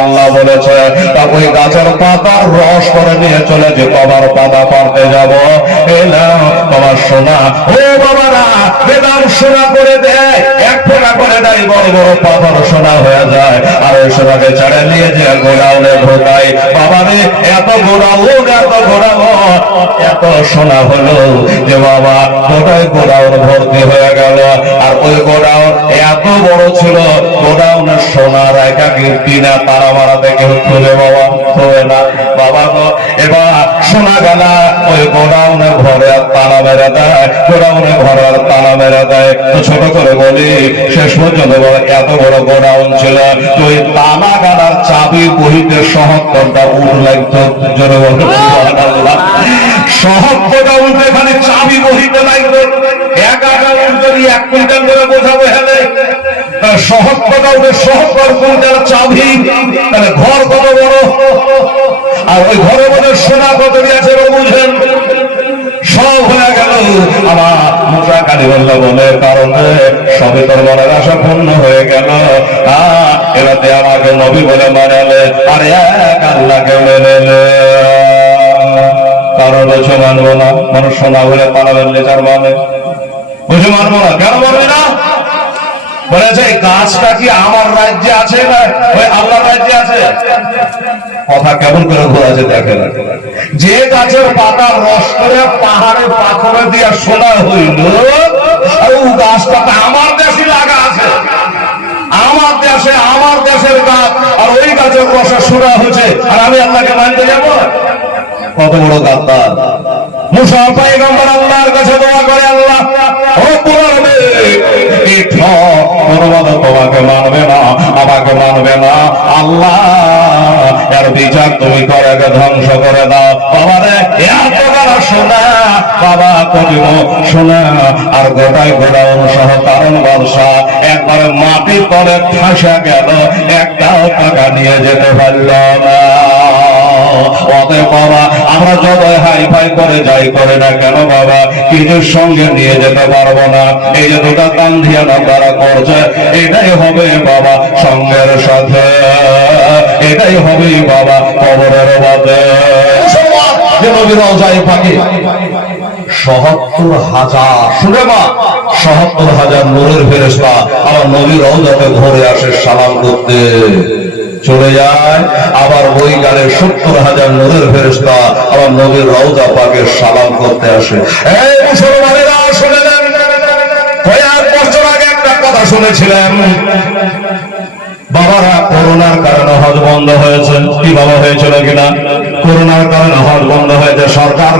আল্লাহ বলেছে তা ওই গাছের পাতার রস করে নিয়ে চলে যে বাবার পাতা পারতে যাব, এলাম তোমার সোনা। ও বাবারা বেদাম সোনা করে দেয়, 1 ফোঁটা করে দেয়, বড় বড় পাথর সোনা হয়ে যায়। আর ওই সোনাকে ছেড়ে নিয়ে যে গোডাউনে ঢোকায়, বাবারে এত গোডাউন এত গোডাউন এত সোনা হলো যে বাবা গোটায় গোডাউন ভর্তি হয়ে গেল। আর ওই গোডাউন এত বড় ছিল, গোডাউনের সোনার একা কীর্তি না তারা মারাতে কেউ খুলে বাবা খুলে না বাবা গো। এবার সোনা গেলা ওই গোডাউনে ঘরে আর তালা মেরে দেয়, গোডাউনে ঘরে আর তালা মেরে দেয়। তো ছোট করে বলি শেষ পর্যন্ত এত বড় গোডাউন ছিল, ওই তালা গালার চাবি বহিতে সহকটা উঠ লাগতো, জোরে বলে সহক গোডাউন এখানে চাবি বহিতে লাগতো। 1 যদি 1 কুইন্টাল করে বোঝাবো হেলে সহক গোডাউনে সহকর কুইন্টাল চাবি, তাহলে ঘর কত বড়, আর ওই ঘরের মধ্যে সোনা কত আছে বুঝেন, সব হয়ে গেল। আমার মুসা কালিমুল্লাহ বলে কারণে সবে তোর মনের আশা পূর্ণ হয়ে গেল, এরাতে আমাকে নবী বলে মানালে আর এক আল্লাহকে মেনে কারণ হচ্ছে মানবো না, মানুষ সোনা বলে পালাবেন লেচার মানে বুঝে মানবো না। কেন মানবে না? বলেছে গাছটা কি আমার রাজ্যে আছে না ওই আল্লাহর রাজ্যে আছে? কথা কেমন করে ঘোরাছে দেখেন। যে গাছের পাতা রস করে পাহাড়ে পাথরে দিয়ে সোনা হইল, ওই গাছটা আমার দেশে লাগা আছে, আমার দেশে আমার দেশের গাছ, আর ওই গাছের রসে সোনা হচ্ছে, আর আমি আল্লাহকে মানতে যাব? কত বড় গাদ্দার! মুসা পয়গম্বর আল্লাহর কাছে দোয়া করে, আল্লাহ তোমাকে মানবে না, আমাকে মানবে না, আল্লাহ এর বিচার তুমি করে ধ্বংস করে দাও। বাবারে এত বড় সোনা বাবা করিব সোনা, আর গোটায় গোডাউন সহ কারণ ব্যবসা একবারে মাটির তলে ফাঁসা গেল, একটাও টাকা নিয়ে যেতে পারল না। অতএব বাবা আমরা যত হাই ফাই করে যাই করে না কেন বাবা কিছুর সঙ্গে নিয়ে যেতে পারবো না। এই যে দুটা দান ধিয়ান তারা করছে, এটাই হবে বাবা সঙ্গের সাথে, এটাই হবে বাবা কবরের বাদে। যে নবীর রওজায়ে পাকে ৭০,০০০, শুনে মা, ৭০,০০০ নূরের ফেরেশতা আমার নবীর রওজাতে ঘুরে আসে সালাম করতে, চলে যায়। আবার ওই গাড়ে ৭০,০০০ নূরের ফেরেশতা আমার নবীর রওজা পাকে সালাম করতে আসে। এই মুসলমানেরা শুনলেন, কয়েক বছর আগে একটা কথা শুনেছিলেন, বাবারা করোনার কারণে হজ বন্ধ হয়েছে। কি বাবা হয়েছিল কিনা? করোনার কারণে হজ বন্ধ হয়েছে, সরকার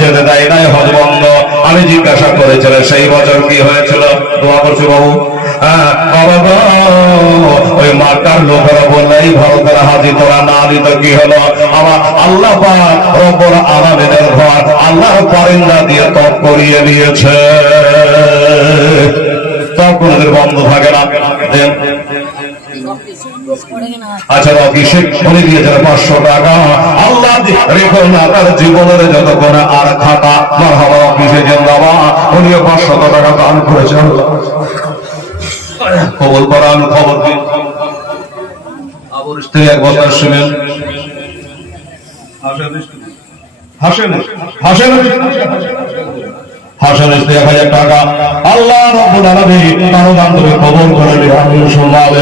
যেতে দেয় নাই, হজ বন্ধ। আমি জিজ্ঞাসা করেছিলাম সেই বছর কি হয়েছিল, দোয়া করছি বাবু। বাবা ওই মার্কার লোকেরা বললে এই ভারতের হাজি তোরা না দিত কি হলো? আমার আল্লাহ পাক রব্বুল আলামিনের ঘর আল্লাহর পরিন্দা দিয়ে তপ করিয়ে দিয়েছে, তপ কোনদিন বন্ধ থাকে না। আচ্ছা অফিসে উনি দিয়েছেন 500 টাকা, আল্লাহ রেখো না তার জীবনের যত করে আর খাতা মারহাবা অফিসে জিন্দাবাদ, উনি 500 টাকা দান করেছেন। কবুল করান। খবর কি আবুর স্ত্রী এক বছর শুনেন, হাসেন স্ত্রী 1000 টাকা আল্লাহ রাব্বুল আলামিন তার দান করে কবুল করে নিন। শুনলাম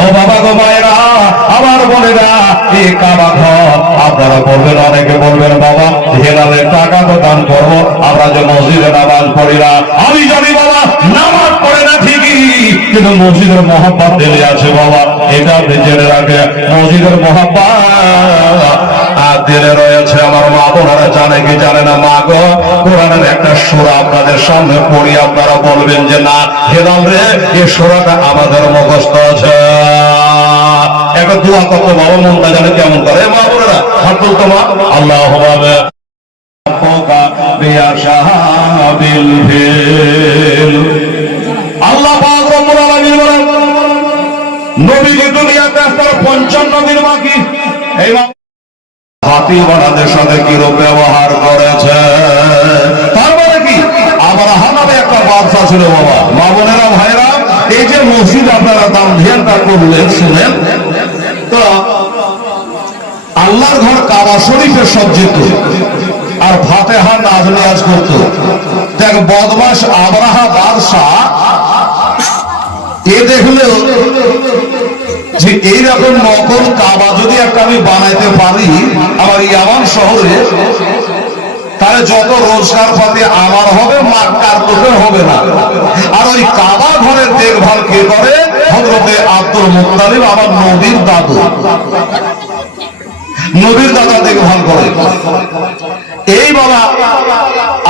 ও বাবা গো মায়েরা, আমার বোনেরা, এই কাবা ঘর আপনারা বলবেন, অনেকে বলবেন বাবা হেলালের টাকা তো দান করবো, আমরা যে মসজিদে নামাজ পড়ি না। আমি জানি বাবা নামাজ পড়ে না ঠিকই, কিন্তু মসজিদের মহব্বত দিলে আছে বাবা, এটা আপনি জেনে রাখে। মসজিদের মহব্বত আর দিলে রয়েছে। আমার মা বোনেরা জানে কি জানে না? মা গো, কোরআনের একটা সূরা আপনাদের সামনে পড়ি, আপনারা বলবেন যে না হেলাল রে, এই সূরাটা আমাদের মুখস্থ আছে। একটা দোয়া করতে বাবা, মনটা জানে কেমন করে। মা বোনেরা হাত তুলতো মা, আল্লাহ আল্লাহ পাক রব্বুল আলামিন বলেন নবীজি দুনিয়াতে আসার 55 দিন বাকি। এই হাতি বানাদের সাথে কিরূপ ব্যবহার করেছে, তার মানে কি? আব্রাহাম নামে একটা বাদশা ছিল বাবা। মা বোনেরা ভাইরা, এই যে মসজিদ আপনারা দাম ধ্যানটা করলেন, শুনেন তো, আল্লাহর ঘর কাবা শরীফে সব যেত আর ফাতিহা নাজ নিয়াজ করত। দেখ বদমাশ আব্রাহা বাদশা এ দেখলো যে এইরকম নকল কাবা যদি একটা আমি বানাইতে পারি আমার ইয়ামান শহরে, তাহলে যত রোজগার পাতি আমার হবে, মক্কার লোকের হবে না। আর ওই কাবা ঘরের দেখভাল কে করে? হযরতে আব্দুল মুত্তালিব, আমার নবীর দাদু, নবীর দাদা দেখভাল করে। এই বাবা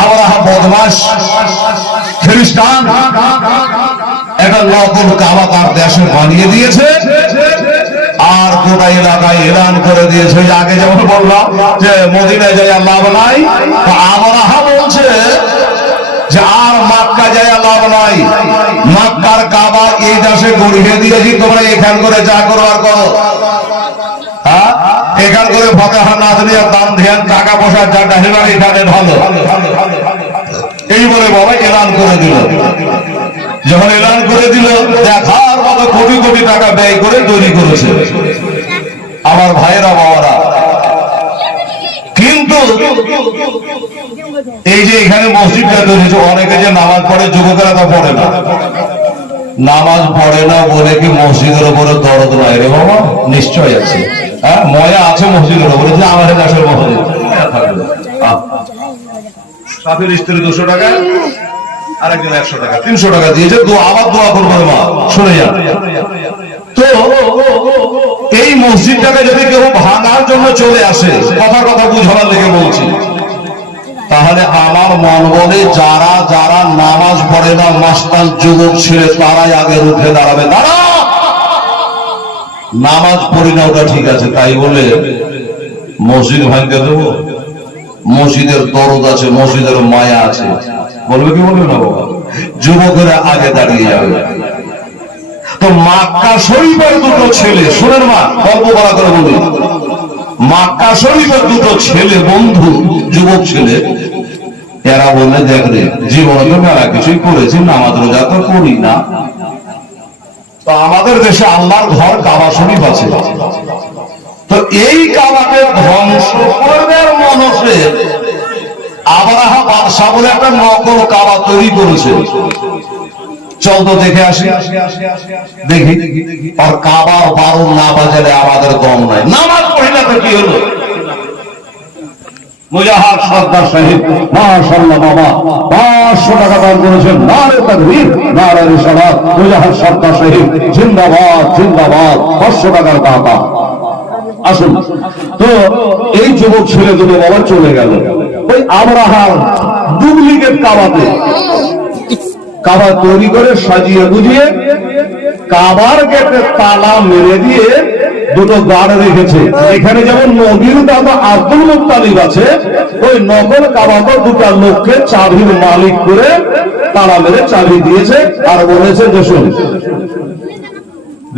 আব্রাহা বদমাশ খ্রিস্টান একটা নকল কাবা তার দেশে বানিয়ে দিয়েছে, আর গোটা এলাকায় এলান করে দিয়েছে। আগে যেমন বললাম যে মদিনায় যাই লাভ নাই, আব্রাহা বলছে যে আর মক্কা যায় লাভ নাই, মক্কার কাবা এই দেশে গড়িয়ে দিয়েছি, তোমরা এখান করে যা করো আর করো। এখান করে ফাতিহা নাজ নিয়ে দান ধ্যান টাকা পয়সা যা ডাহিবার এখানে ভালো, এই বলে বাবা এলান করে দিল। যখন এলান করে দিল, দেখার মতো কোটি কোটি টাকা ব্যয় করে তৈরি করেছে আমার ভাইয়েরা বাবারা। কিন্তু এই যে এখানে মসজিদটা তৈরি, অনেকে যে নামাজ পড়ে, যুবকেরা তা পড়ে না। নামাজ পড়ে না বলে কি মসজিদের উপরে দরদ নাই রে বাবা? নিশ্চয় আছে। হ্যাঁ, ময়া আছে মসজিদের উপরে, যে আমাদের দেশের মসজিদ সাথের স্ত্রী 200 টাকা, আরেকজন 100 টাকা, 300 টাকা দিয়েছে। আবার দোয়া করবো মা, শুনে যান। তো এই মসজিদটাকে যদি কেউ ভাঙার জন্য চলে আসে, কথা বুঝাবার লেগে বলছি, তাহলে আমার মন বলে যারা যারা নামাজ পড়ে না, মাস্তান যুবক ছেড়ে, তারাই আগে উঠে দাঁড়াবে। দাঁড়া, নামাজ পড়ি না ওটা ঠিক আছে, তাই বলে মসজিদ ভাঙতে দেবো? মসজিদের দরদ আছে, মসজিদের মায়া আছে, বলবে কি বলবে না বাবা? যুবকেরা আগে দাঁড়িয়ে যাবে। তো মক্কা শরীফের দুটো ছেলে, শুনেন মা, গল্প বলা করে বলি, মক্কা শরীফের দুটো ছেলে বন্ধু, যুবক ছেলে, এরা বললে দেখ রে, জীবনে তো মেলা কিছুই করেছি, নামাজ রোজা তো করি না, তো আমাদের দেশে আল্লাহর ঘর কাবা শরীফ আছে, তো এই কাবাকে ধ্বংস করবে মিশরে আবরাহা বাদশাহ বলে একটা নকল কাবা তৈরি করেছে। চল তো দেখে আসি, দেখি। আর কাবার বারণ না বাজালে আমাদের দম নাই। নামাজ পড়িনা তো কি হলো? মুজাহার সর্দার সাহেব মাশাআল্লাহ বাবা 500 টাকা দান করেছেন। নারে তাকবীর, নারে রিসালাত। মুজাহার সর্দার সাহেব জিন্দাবাদ, জিন্দাবাদ। 500 টাকার দাতা। আসুন তো এই যুবক ছেলে দুটো বাবা চলে গেল ওই আবরাহার ডুপ্লিকেট কাবাতে। কাবা তৈরি করে সাজিয়ে বুঝিয়ে কাবার গেটে তালা মেরে দিয়ে দুটো গার্ড রেখেছে। এখানে যেমন নবীর দাদা আব্দুল মুত্তালিব আছে, ওই নকল কাবাতে দুটো লোককে চাবির মালিক করে তালা মেরে চাবি দিয়েছে। আর বলেছে যে শুন,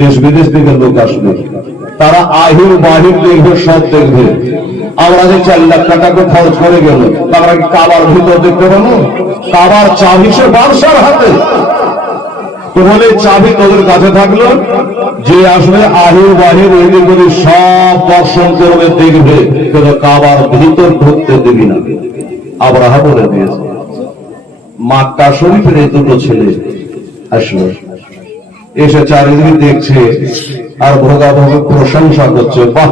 দেশ বিদেশ থেকে লোক আসবে, তারা আহির বাহির দেখবে, সব দেখবে। আমরা যে 4 লাখ টাকা খরচ করে গেল, তারা কি কাবার ভিতর দেখতে পাবো? কাবার চাবি সে বাদশার হাতে। তো বলে চাবি তোদের কাছে থাকলো, যে আসবে আহির বাহির এদিক ওদিক সব দর্শন করবে, দেখবে, কিন্তু কাবার ভিতর ঢুকতে দিবি না। আবরাহা বলে দিয়েছে। মক্কা শরীফের এই দুটো ছেলে আসলো, এসে চারিদিকে দেখছে আর ভোগাভোগের প্রশংসা করছে। বাহ,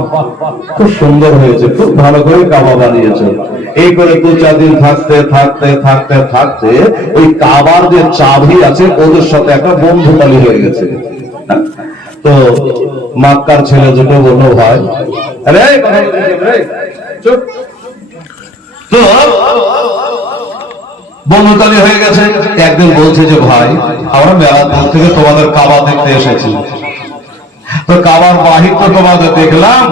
খুব সুন্দর হয়েছে, খুব ভালো করে কাবা বানিয়েছে। এই করে 2-4 দিন থাকতে থাকতে থাকতে থাকতে ওই কাবার যে চাবি আছে ওদের সাথে একটা বন্ধুতালি হয়ে গেছে। তো মক্কার ছেলে দুটো বলল, ভাই আরে চুপ। তো বন্ধুতালি হয়ে গেছে। একদিন বলছে যে ভাই, আমরা মেলাপুর থেকে তোমাদের কাবা দেখতে এসেছি, তো কাবার বাহির তো তোমাদের দেখলাম,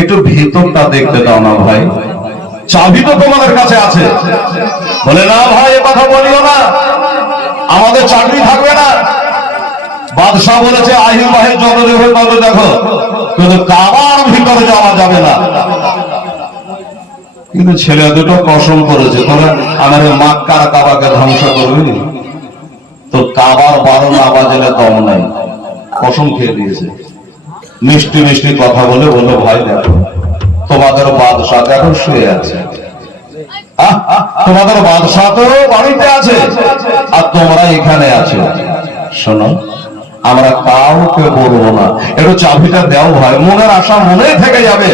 একটু ভিতরটা দেখতে দাও না ভাই, চাবি তো তোমাদের কাছে আছে। বলে না ভাই, এ কথা বলিও না, আমাদের চাকরি থাকবে না। বাদশাহ বলেছে আহির বাহির যত দেখবে তত দেখো, কিন্তু কাবার ভিতরে যাওয়া যাবে না। কিন্তু ছেলে দুটো কসম করেছে, তোরা আমাদের মক্কার কাবাকে ধ্বংস করবি, তো কাবার বারণ না বাজালে দম নাই। কসম খেয়ে দিয়েছে। মিষ্টি মিষ্টি কথা বলে বললো, ভাই দেখো তোমাদের বাদশাহ এখন শুয়ে আছে, তোমাদের বাদশাহ তো বাড়িতে আছে আর তোমরা এখানে আছো। শোনো, আমরা কাউকে বলবো না, একটু চাবিটা দাও ভাই। মনের আশা মনে থেকে যাবে,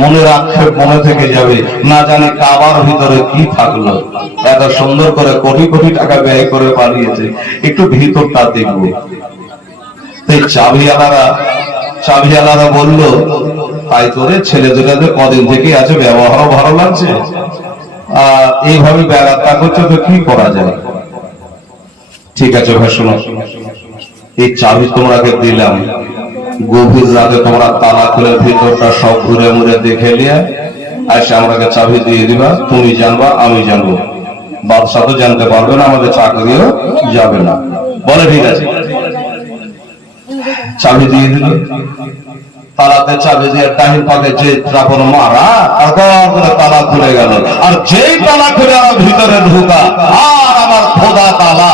মনের আক্ষেপ মনে থেকে যাবে, না জানি কাবার ভিতরে কি থাকলো। এত সুন্দর করে কোটি কোটি টাকা ব্যয় করে বানিয়েছে, একটু ভিতরটা দেখবো। এই চাবিওয়ালারা বলল, তাই করে ছেলে দুটাতে কদিন থেকে আছে, ব্যবহারও ভালো লাগছে, এইভাবে বেড়াতা করছে, তো কি করা যায়? ঠিক আছে ভাই, শোনো, এই চাবি তোমাকে দিলাম, গভীর রাতে তোমরা তালা খুলে ভিতরটা সব ঘুরে মুড়ে দেখে নিয়ে আসে আমাকে চাবি দিয়ে দিবা। তুমি জানবা, আমি জানবো, বাদশাহ তো জানতে পারবে না, আমাদের চাকরিও যাবে না। বলে ঠিক আছে। চাবি দিয়ে দিল, তালাতে চাবি দিয়ে টাইম পাকে যে চাপন মারা, আর করে তালা খুলে গেল। আর যেই তালা খুলে আমার ভিতরে ঢুকা, আর আমার খোদা তালা,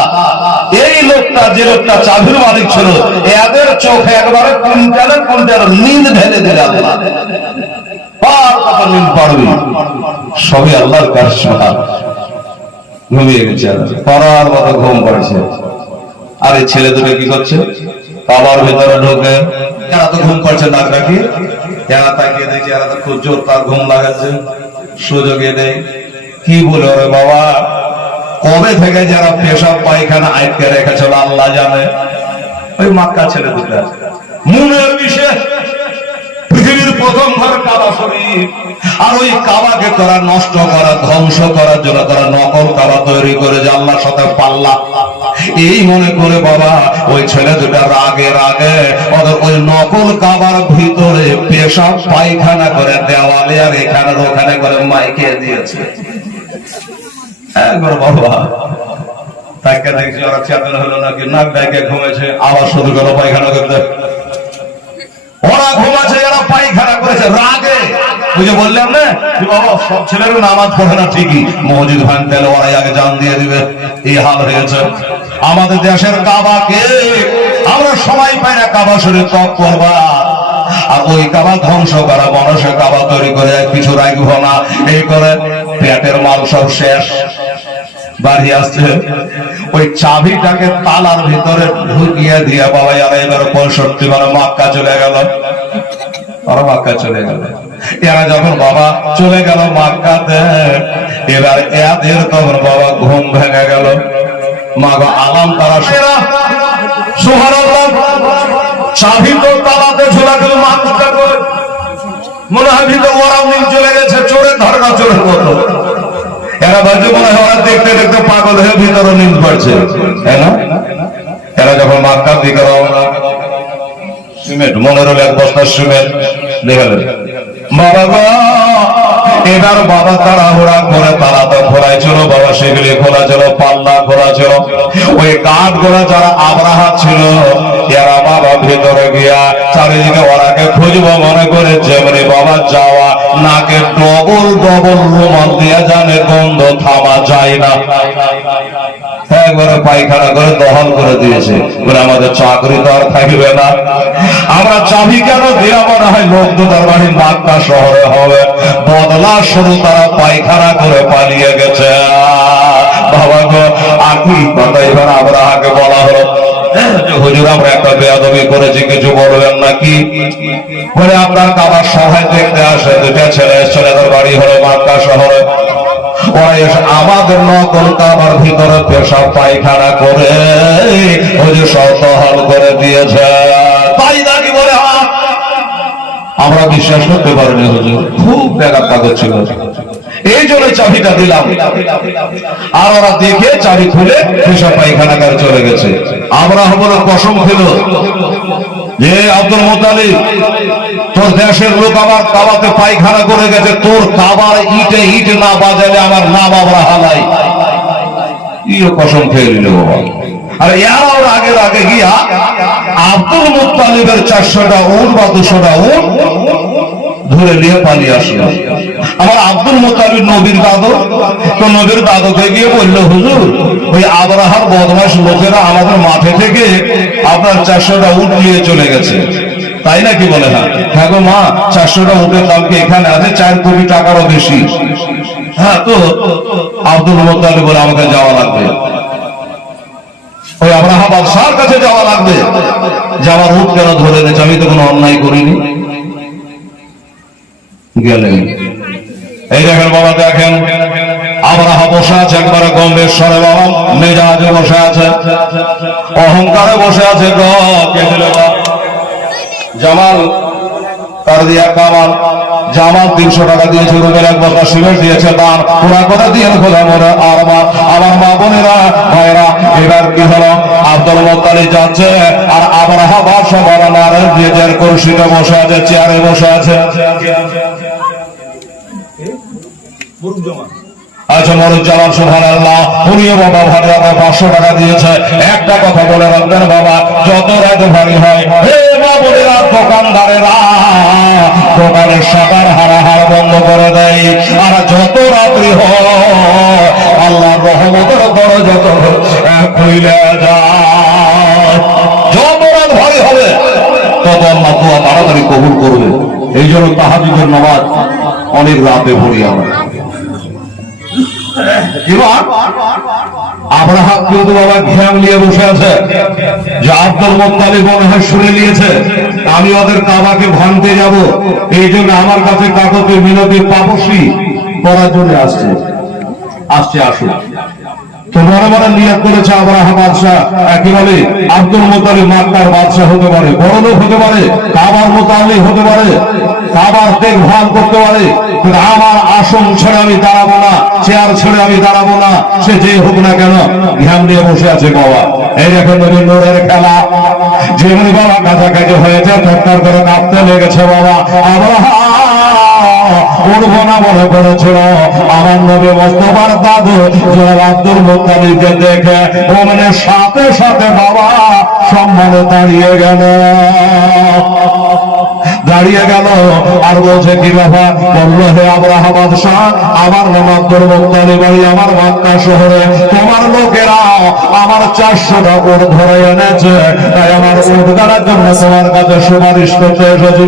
এই লোকটা, যে লোকটা চাবির মালিক ছিল, এদের চোখে একবারে কুইন্টালের নীল ঢেলে দিল। আল্লাহ পার কত নীল পারবি, সবই আল্লাহর কাজ। ঘুমিয়ে গেছে, পড়ার মতো ঘুম পড়েছে। আর এই ছেলে দুটো কি করছে? কাবার ভিতরে ঢোকে, এরা তো ঘুম করছে, নাক রাখি, এরা তাকিয়ে দেখছে, এরা তো খুব জোর তার ঘুম লাগাচ্ছে। সুযোগে দেয়, কি বলে, ওরে বাবা, কবে থেকে যারা পেশাব পায়খানা আটকে রেখেছিল আল্লাহ জানে। ওই মক্কা ছেলে দুটা মনের বিশেষ, পৃথিবীর প্রথম ঘর কাবা শরীফ, আর ওই কাবাকে তারা নষ্ট করা, ধ্বংস করার জন্য তারা নকল কাবা তৈরি করে, যে আল্লাহর সাথে পাল্লা। এই মনে করে বাবা ওই ছেলে দুটা রাগের আগে ওদের ওই নকল কাবার ভিতরে পেশাব পায়খানা করে দেওয়ালে আর এখানে ওখানে করে মাইকে দিয়েছে। একবার বাবা তাকে দেখছি, ওরা চেতন হলো নাকি, নাক ডাকে ঘুমেছে, আবার শুরু করলো পায়খানা করতে। ওরা ঘুমাচ্ছে, এরা পায়খানা করেছে রাগে। ওই যে বললাম না, বাবা সব ছেলেরও নামাজ পড়ে না ঠিকই, মসজিদ ভাঙতে ওরাই আগে জান দিয়ে দিবে, এই হাল হয়েছে। আমাদের দেশের কাবাকে আমরা সময় পাই না কাবা শরীফ তপ করবার, আর ওই কাবা ধ্বংস করা মানুষে কাবা তৈরি করে কিছু রাখবো না, এই করে পেটের মাল সব শেষ। বাড়ি আসছে ওই চাবিটাকে তালার ভিতরে ঢুকিয়ে দিয়ে বাবা আর এবার 65 মানে মক্কা চলে গেল। ওরা মক্কা চলে গেল। এরা যখন বাবা চলে গেল মক্কাতে, এবার এদের তখন বাবা ঘুম ভেঙে গেল। মা গো আলাম তারা সুবহানাল্লাহ, চাবি তো তালাতে ঝোলা গেল, মানুষটা মনে হয় ভিতরে ওরা চলে গেছে, চোরের ধারণা চোরের মতো। এরা ভাবছে মনে হয় ওরা দেখতে দেখতে পাগল হয়ে ভিতরে নিন পড়ছে, তাই না? এরা যখন মক্কার দিকে রওনা, সিমেন্ট মনে হলো 1 বস্তা সিমেন্ট দেখলেন বাবা গো। এবার বাবা তাড়াহুড়া করে তালা তো খোলা ছিল, বাবা সেগুলি খোলা ছিল, পাল্লা খোলা ছিল। ওই কাঠ গোড়া যারা আবরাহা ছিল, এরা বাবা ভেতরে গিয়া চারিদিকে ওরাকে খুঁজবো মনে করে যেমনি বাবা যাওয়া, নাকে ডবল ডবল রুমাল দিয়ে জানে গন্ধ থামা যায় না। একবারে পায়খানা করে দহল করে দিয়েছে, বলে আমাদের চাকরি তো আর থাকবে না। আমরা চাবি কেন দেওয়া মনে হয় লোক দুটার বাড়ি মক্কা শহরে হবে, বদলা শুরু তারা পায়খানা করে পালিয়ে গেছে। বাবা গো আর কি কথা এবার আবরাহাকে বলা হলো, হুজুর আমরা একটা বেয়াদবি করেছি, কিছু বলবেন নাকি? বলে আপনার কাবার সভায় দেখতে আসে 2টা ছেলে, ছেলেদের বাড়ি হলো মক্কা শহরে। ওরা এসে আমাদের নকল কাবার ভিতরে পেশাব পায়খানা করে হুজুর সতহল করে দিয়েছে। তাই নাকি? বলে হ্যাঁ। আমরা বিশ্বাস করতে পারিনি হুজুর, খুব বেগার কাগজ ছিল, এই জন্য চাবিটা দিলাম। আর ওরা দেখে চাবি খুলে পেশাব পায়খানা করে চলে গেছে। আমরা বলে কসম খেল যে আব্দুল মুত্তালিব তোর দেশের লোক আমার কাবাতে পায়খানা করে গেছে, তোর কাবার ইটে ইট না বাজালে আমার নাম আবরাহা নাই। ইও কসম খেয়ে নিল বাবা। আর এরাও আগের আগে গিয়া আব্দুল মুত্তালিবের 400টা উট বা 200টা উট ধরে নিয়ে পালিয়ে আসলো। আমার আব্দুল মুত্তালিব নবীর দাদু, তো নবীর দাদুকে গিয়ে বললো হুজুর ওই আবরাহার বদমাশ লোকেরা আমাদের মাঠে থেকে আপনার 400টা উট নিয়ে চলে গেছে। তাই নাকি? বলে হ্যাঁ। হ্যাঁ গো মা, 400টা উটের দাম কি এখানে আছে 4 কোটি টাকারও বেশি। হ্যাঁ, তো আব্দুল মুত্তালিব বলে আমাকে যাওয়া লাগবে, ওই আবরাহা বাদশার কাছে যাওয়া লাগবে, যে আমার উট কেন ধরে এনেছে, আমি তো কোনো অন্যায় করিনি। গেলেন। এই দেখেন বাবা, দেখেন আবরাহা বসে আছে একবারে গম্ভীর স্বরে, বাবা মেজাজে বসে আছে, অহংকারে বসে আছে। জামাল তার দিয়া কামাল, জামাল 300 টাকা দিয়েছে, রুবেল 1 বস্তা সিমেন্ট দিয়েছে দান, পুরা কথা দিয়ে খোদা মনে। আর আমার মা বোনেরা ভাইরা, এবার কি হলো? আব্দুল মুত্তালিব যাচ্ছে আর আবরাহা বাদশা বাবা নারের নিজের কুরসিতে বসে আছে, চেয়ারে বসে আছে। আচ্ছা মরুজ্জামান সুবহানাল্লাহ, উনিও বাবা ভারী 500 টাকা দিয়েছে। একটা কথা বলে রাখবেন বাবা, যত রাত ভারী হয়, হে মা বোনেরা, দোকানদারেরা দোকানের শাটার হারাহার বন্ধ করে দেয়। আর যত রাত্রি হয় আল্লাহর রহমতের দরজা খুলে যায়। যত রাত ভারী হবে তত আল্লাহ দোয়া তাড়াতাড়ি কবুল করবে। এই জন্য তাহাজ্জুদের নামাজ অনেক রাতে পড়ি আমরা। আবরাহা কিন্তু বাবা ঘ্যাম নিয়ে বসে আছে, যে আব্দুল মুত্তালিব মনে হয় শুনে নিয়েছে আমি ওদের কাবাকে ভাঙতে যাব, এই জন্য আমার কাছে কাগজে মিনতি পাপসি করার জন্য আসছে। আসুন। তো মনে মনে নিয়ত করেছে আবরাহা বাদশা, একেবারে আব্দুল মুত্তালিব মক্কার বাদশা হতে পারে, বড় লোক হতে পারে, কাবার মুতাল্লিক হতে পারে, কাবার দেখভাল করতে পারে, কিন্তু আমার আসন ছেড়ে আমি দাঁড়াবো না, চেয়ার ছেড়ে আমি দাঁড়াবো না, সে যে হোক না কেন। ঘাম দিয়ে বসে আছে বাবা। এই দেখেন নবীর নূরের খেলা, যেমনি বাবা কাছাকাছি হয়েছে টট্টার করে কাঁপতে লেগেছে বাবা। আবরাহা উঠবো না বলে করেছিল, আমার নবী মুস্তাফার দাদু আব্দুল মুত্তালিবকে দেখে ওখানে সাথে সাথে বাবা সম্মানে দাঁড়িয়ে গেল। দাঁড়িয়ে গেল আর বলছে কি বাবা, বললো হে আব্রাহা বাদশাহ, আমার নাম আব্দুল মুত্তালিব বাড়ি আমার মক্কা শহরে, তোমার লোকেরা আমার 400টা উট ধরে এনেছে, তাই আমার উট গাড়ার জন্য তোমার কাছে সুপারিশ করতে এসেছি।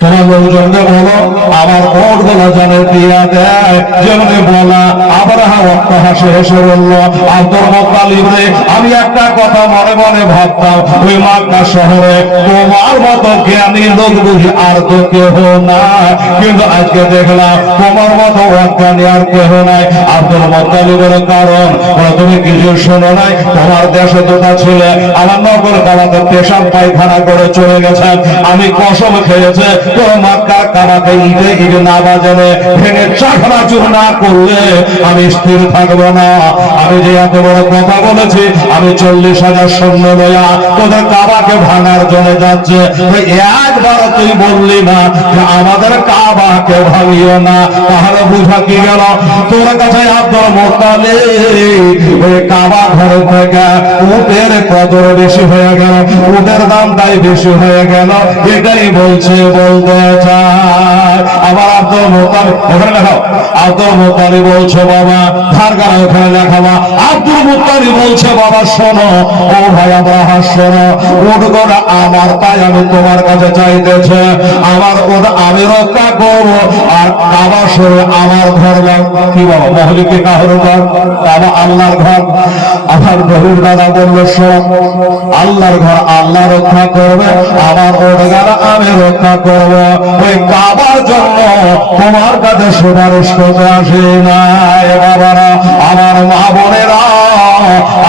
তোমার লোকজনকে বলো আমার উট গুলো যেন দিয়া দেয়। যেমনি বলা আব্রাহা অট্টহাসে হেসে বলল, আব্দুল মুত্তালিব রে, আমি একটা কথা মনে মনে ভাবতাম, ওই মক্কা শহরে তোমার মতো জ্ঞানী লোক বুঝি আর তো কেহ না, কিন্তু আজকে দেখলাম তোমার মতো অজ্ঞানী আর কেহ নাই। আব্দুল মুত্তালিবের কারণ তুমি কিছু শোনো নাই, তোমার দেশে দুটা ছেলে আমার নগর কাবাতে পেশাব পায়খানা করে চলে গেছে, আমি কসম খেয়েছে তোর মক্কার কাবাতে ইটে ইটে না বাজালে ভেঙে চাকরাচুর না করলে আমি স্থির থাকবো না। আমি যে এত বড় কথা বলেছি, আমি 40,000 সৈন্য লয়া তোদের কাবাকে ভাঙার জন্য যাচ্ছে, একবার তুই বললি না যে আমাদের কাবাকে ভাঙিও না, তাহলে বুঝা কি গেল তোর কাছে আব্দুল মুত্তালিব ওই কাবা ঘর থেকে উটের কদর বেশি হয়ে গেল, উটের দামটাই বেশি হয়ে গেল, এটাই বলছে বলতে চায়। আবার আব্দুল মুত্তালিব ওখানে লেখাও, আব্দুল মুত্তালিব বলছে বাবা ধার গাড়া ওখানে লেখাবা, আব্দুল মুত্তালিব বলছে বাবা শোনো, ও ভাই আব্রাহা শোনো, উট গোড়া আমার, তাই আমি তোমার কাছে চাইতেছে, আমার ওট আমি রক্ষা করবো, আর কাবা শরীর আমার ঘর। কি বাবা মহলিকে কাহর ঘর, কাবা আল্লাহর ঘর। আমার গভীর দাদা বললো শোন, আল্লাহর ঘর আল্লাহ রক্ষা করবে, আমার ওট গাড়া আমি রক্ষা করবো, ওই কাবার জন্য তোমার কাছে সুপারিশ করতে আসি না। বাবারা আমার মা বোনেরা,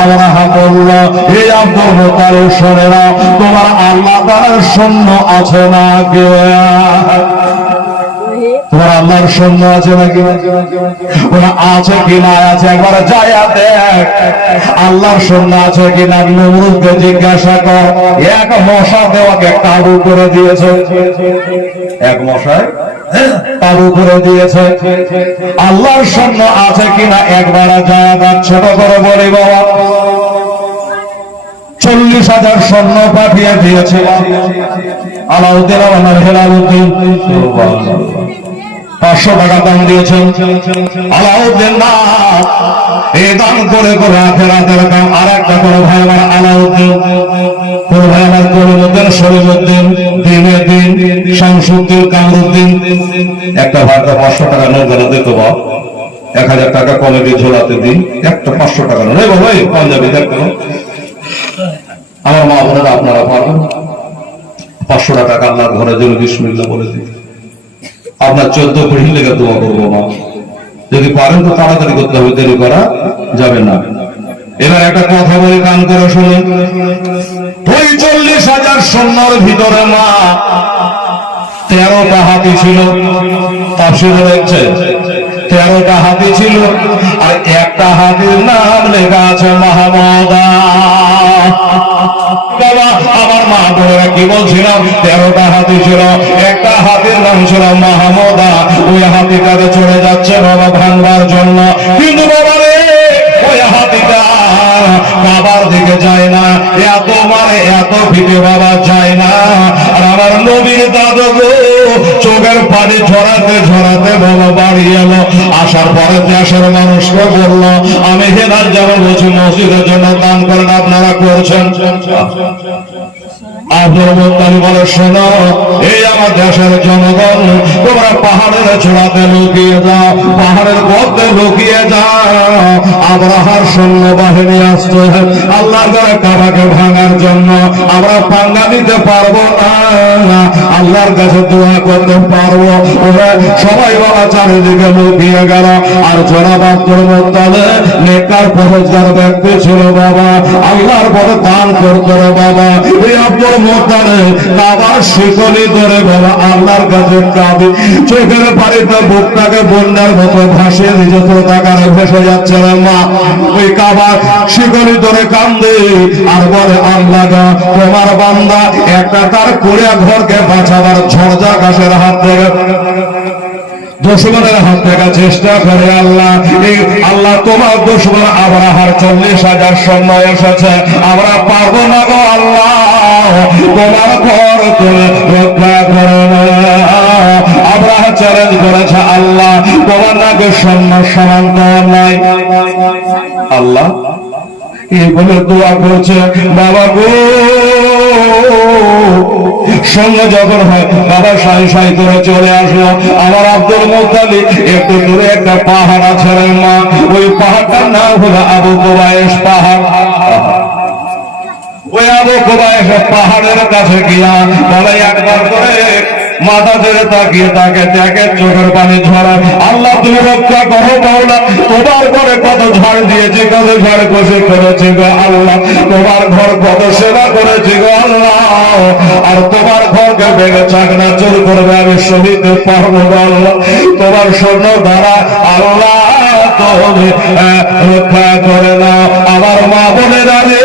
আব্রাহা বলল হে আব্দুল মুত্তালিব শোনে না, তোমার আল্লাহ তাআলার সৈন্য আছে না কে? তোমার আল্লাহর সৈন্য আছে নাকি? ওরা আছে কিনা আছে একবার যায়া দেখ, আল্লাহর সৈন্য আছে কিনা। নমরুদকে জিজ্ঞাসা কর, এক মশা দেওয়াকে কাবু করে দিয়েছে, এক মশায় তাবু করে দিয়েছে, আল্লাহর সৈন্য আছে কিনা একবার যায়া দেখ। ছোট করে বলি বাবা 40,000 সৈন্য পাঠিয়ে দিয়েছে আলাউদ্দিন আমার হেলালুদ্দিন, 500 টাকা দাম দিয়েছেন আলাউদ্দিন না, এই দান করে করে আখেরাতের কাম। আর একটা করে ভাই আমার আলাউদ্দিন, কোন ভাই আমার কলিমুদ্দিন, শরীফুদ্দিন, দিনের দিন, শামসুদ্দিন, কামরুদ্দিন, একটা ভাইটা 500 টাকা নৌকারা দিতে বা 1000 টাকা কমিটি ঝোলাতে দিন, একটা 500 টাকা নয় বাবা, পাঞ্জাবি দেখো আমার মা বোনেরা আপনারা পারবেন 500 টাকা আল্লাহর ঘরে জন্য বিসমিল্লাহ বলে দিন। আপনার 14 পিঢ়ি লেগে দোয়া করবো মা, যদি পারেন তো তাড়াতাড়ি করতে হবে, দেরি করা যাবে না। এবার একটা কথা বলি কান করে শুনে, ওই 40,000 সৈন্যর ভিতরে মা 13টা হাতি ছিল, তাফসীরে দেখছে 13টা হাতি ছিল, আর একটা হাতির নাম লেখা আছে মাহমুদা। বাবা আমার মা বোনেরা কি বলছিলাম, 13টা হাতি ছিল, একটা হাতির নাম ছিল মাহমুদা। ওই হাতিটাকে চলে যাচ্ছে বাবা ভাঙবার জন্য, কিন্তু বাবা রে ওই হাতিটা কাবার দিকে যায় না, এত মারে এত ভিটে বাবা যায় না। আর আমার নবীর দাদু গো চোখের পানি ঝরাতে ঝরাতে বাবা বাড়ি এলো, আসার পরে দেশের মানুষকে বলল আমি হেদার যেমন বলছি মসজিদের জন্য দান করেন, আপনারা করছেন। আব্দুল মুত্তালিব বলে শোনো, এই আমার দেশের জনগণ তোমরা পাহাড়ের চূড়াতে লুকিয়ে যাও, পাহাড়ের মধ্যে লুকিয়ে যাও, আব্রাহার সৈন্য বাহিনী আসছে আল্লাহর ঘরে কাবাকে ভাঙার জন্য, আমরা পাঙ্গা দিতে পারবো না, আল্লাহর কাছে দোয়া করতে পারবো। ওরা সবাই বাবা চারিদিকে লুকিয়ে গেল। আর জনাব আব্দুল মুত্তালিব নেককার পরহেজগার ব্যক্তি ছিল বাবা, আল্লাহর পথে দান করতো বাবা। এই আব্দুল মুত্তালিব কাবার শিকলি ধরে বাবা আল্লাহর কাছে কাঁদে, চোখের পানিতে বুকটাকে বন্যার মতো ভাসিয়ে নিজে পতাকারে ভেসে যাচ্ছে রে মা। ওই কাবার শিকলি ধরে কান্দে আর বলে আল্লাহ তোমার বান্দা একটা তার কুড়িয়া ঘরকে বাঁচাবার ঝড়জা গাছের হাত থেকে, দুশমনের হাত থেকে চেষ্টা করে আল্লাহ, এই আল্লাহ তোমার দুশমন আব্রাহার 40,000 সৈন্য এসেছে, আমরা পারবো না গো আল্লাহ, তোমার ঘর তুমি রক্ষা চ্যালেঞ্জ করেছে, আল্লাহ তোমার নাকি সন্ন্যাস সমান তোমার নাই। আল্লাহ এই বলে দোয়া করছে, বাবা গো সঙ্গে যখন হয় বাবা সাই সাই করে চলে আসলো। আমার আব্দুল মুত্তালিব একটু দূরে একটা পাহাড় আছে রে মা, ওই পাহাড়টার নাম হলো আবু কুবাইস পাহাড়। ওই আবু কুবাইস পাহাড়ের কাছে গিয়া বলে একবার করে মাথা ধরে তাকিয়ে তাকে দেখে চোখের পানি ঝরায়। আল্লাহ তুমি রক্ষা করো মাওলা, তোমার ঘরে কত ঝড় দিয়েছে, কত ঝড় কষে করেছে গো আল্লাহ, তোমার ঘর কত সেবা করেছে গো আল্লাহ, আর তোমার ঘরকে ভেঙে চাকনা চুর করবে আমি সহিতে পারবো গো আল্লাহ, তোমার স্বর্ণ দ্বারা আল্লাহ তুমি রক্ষা করে নাও। আমার মা বলে জানে,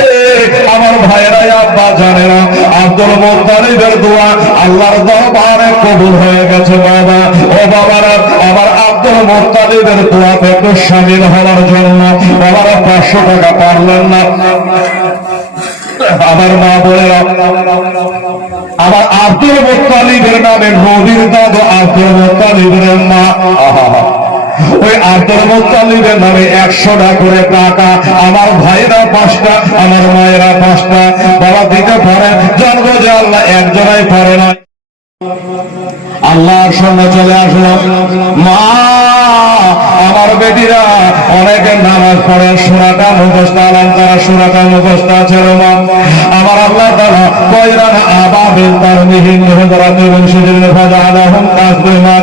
আমার ভাইয়েরা আব্বা জানে না, আব্দুল মুত্তালিবের দোয়া আল্লাহর দরবারে কবুল হয়ে গেছে বাবা। ও বাবারা, আমার আব্দুল মুত্তালিবের দোয়াতে একটু শামিল হওয়ার জন্য বাবারা 500 টাকা পারলেন না। আমার মা বলেরা, আমার আব্দুল মুত্তালিবের নামে নবীর দাদু আব্দুল মুত্তালিবের মা, ওই আব্দুল মুত্তালিবের নামে 100টা করে টাকা, আমার ভাইরা 5টা, আমার মায়েরা 5টা বাবা দিতে পারে। জন্ম যে আল্লাহ একজনাই পারে না। আল্লাহর সঙ্গে চলে আসলো, মা আমার বেটিরা অনেকে নামাজ পড়ে, সূরাটা মুখস্থ, তারা সূরাটা মুখস্থ আছে মা। আমার আল্লাহ তাআলা কয়রান আবাবিল তারমিহিন নিহদারাতি এবং সিদিন ফাজালাহুম তাসলিমা।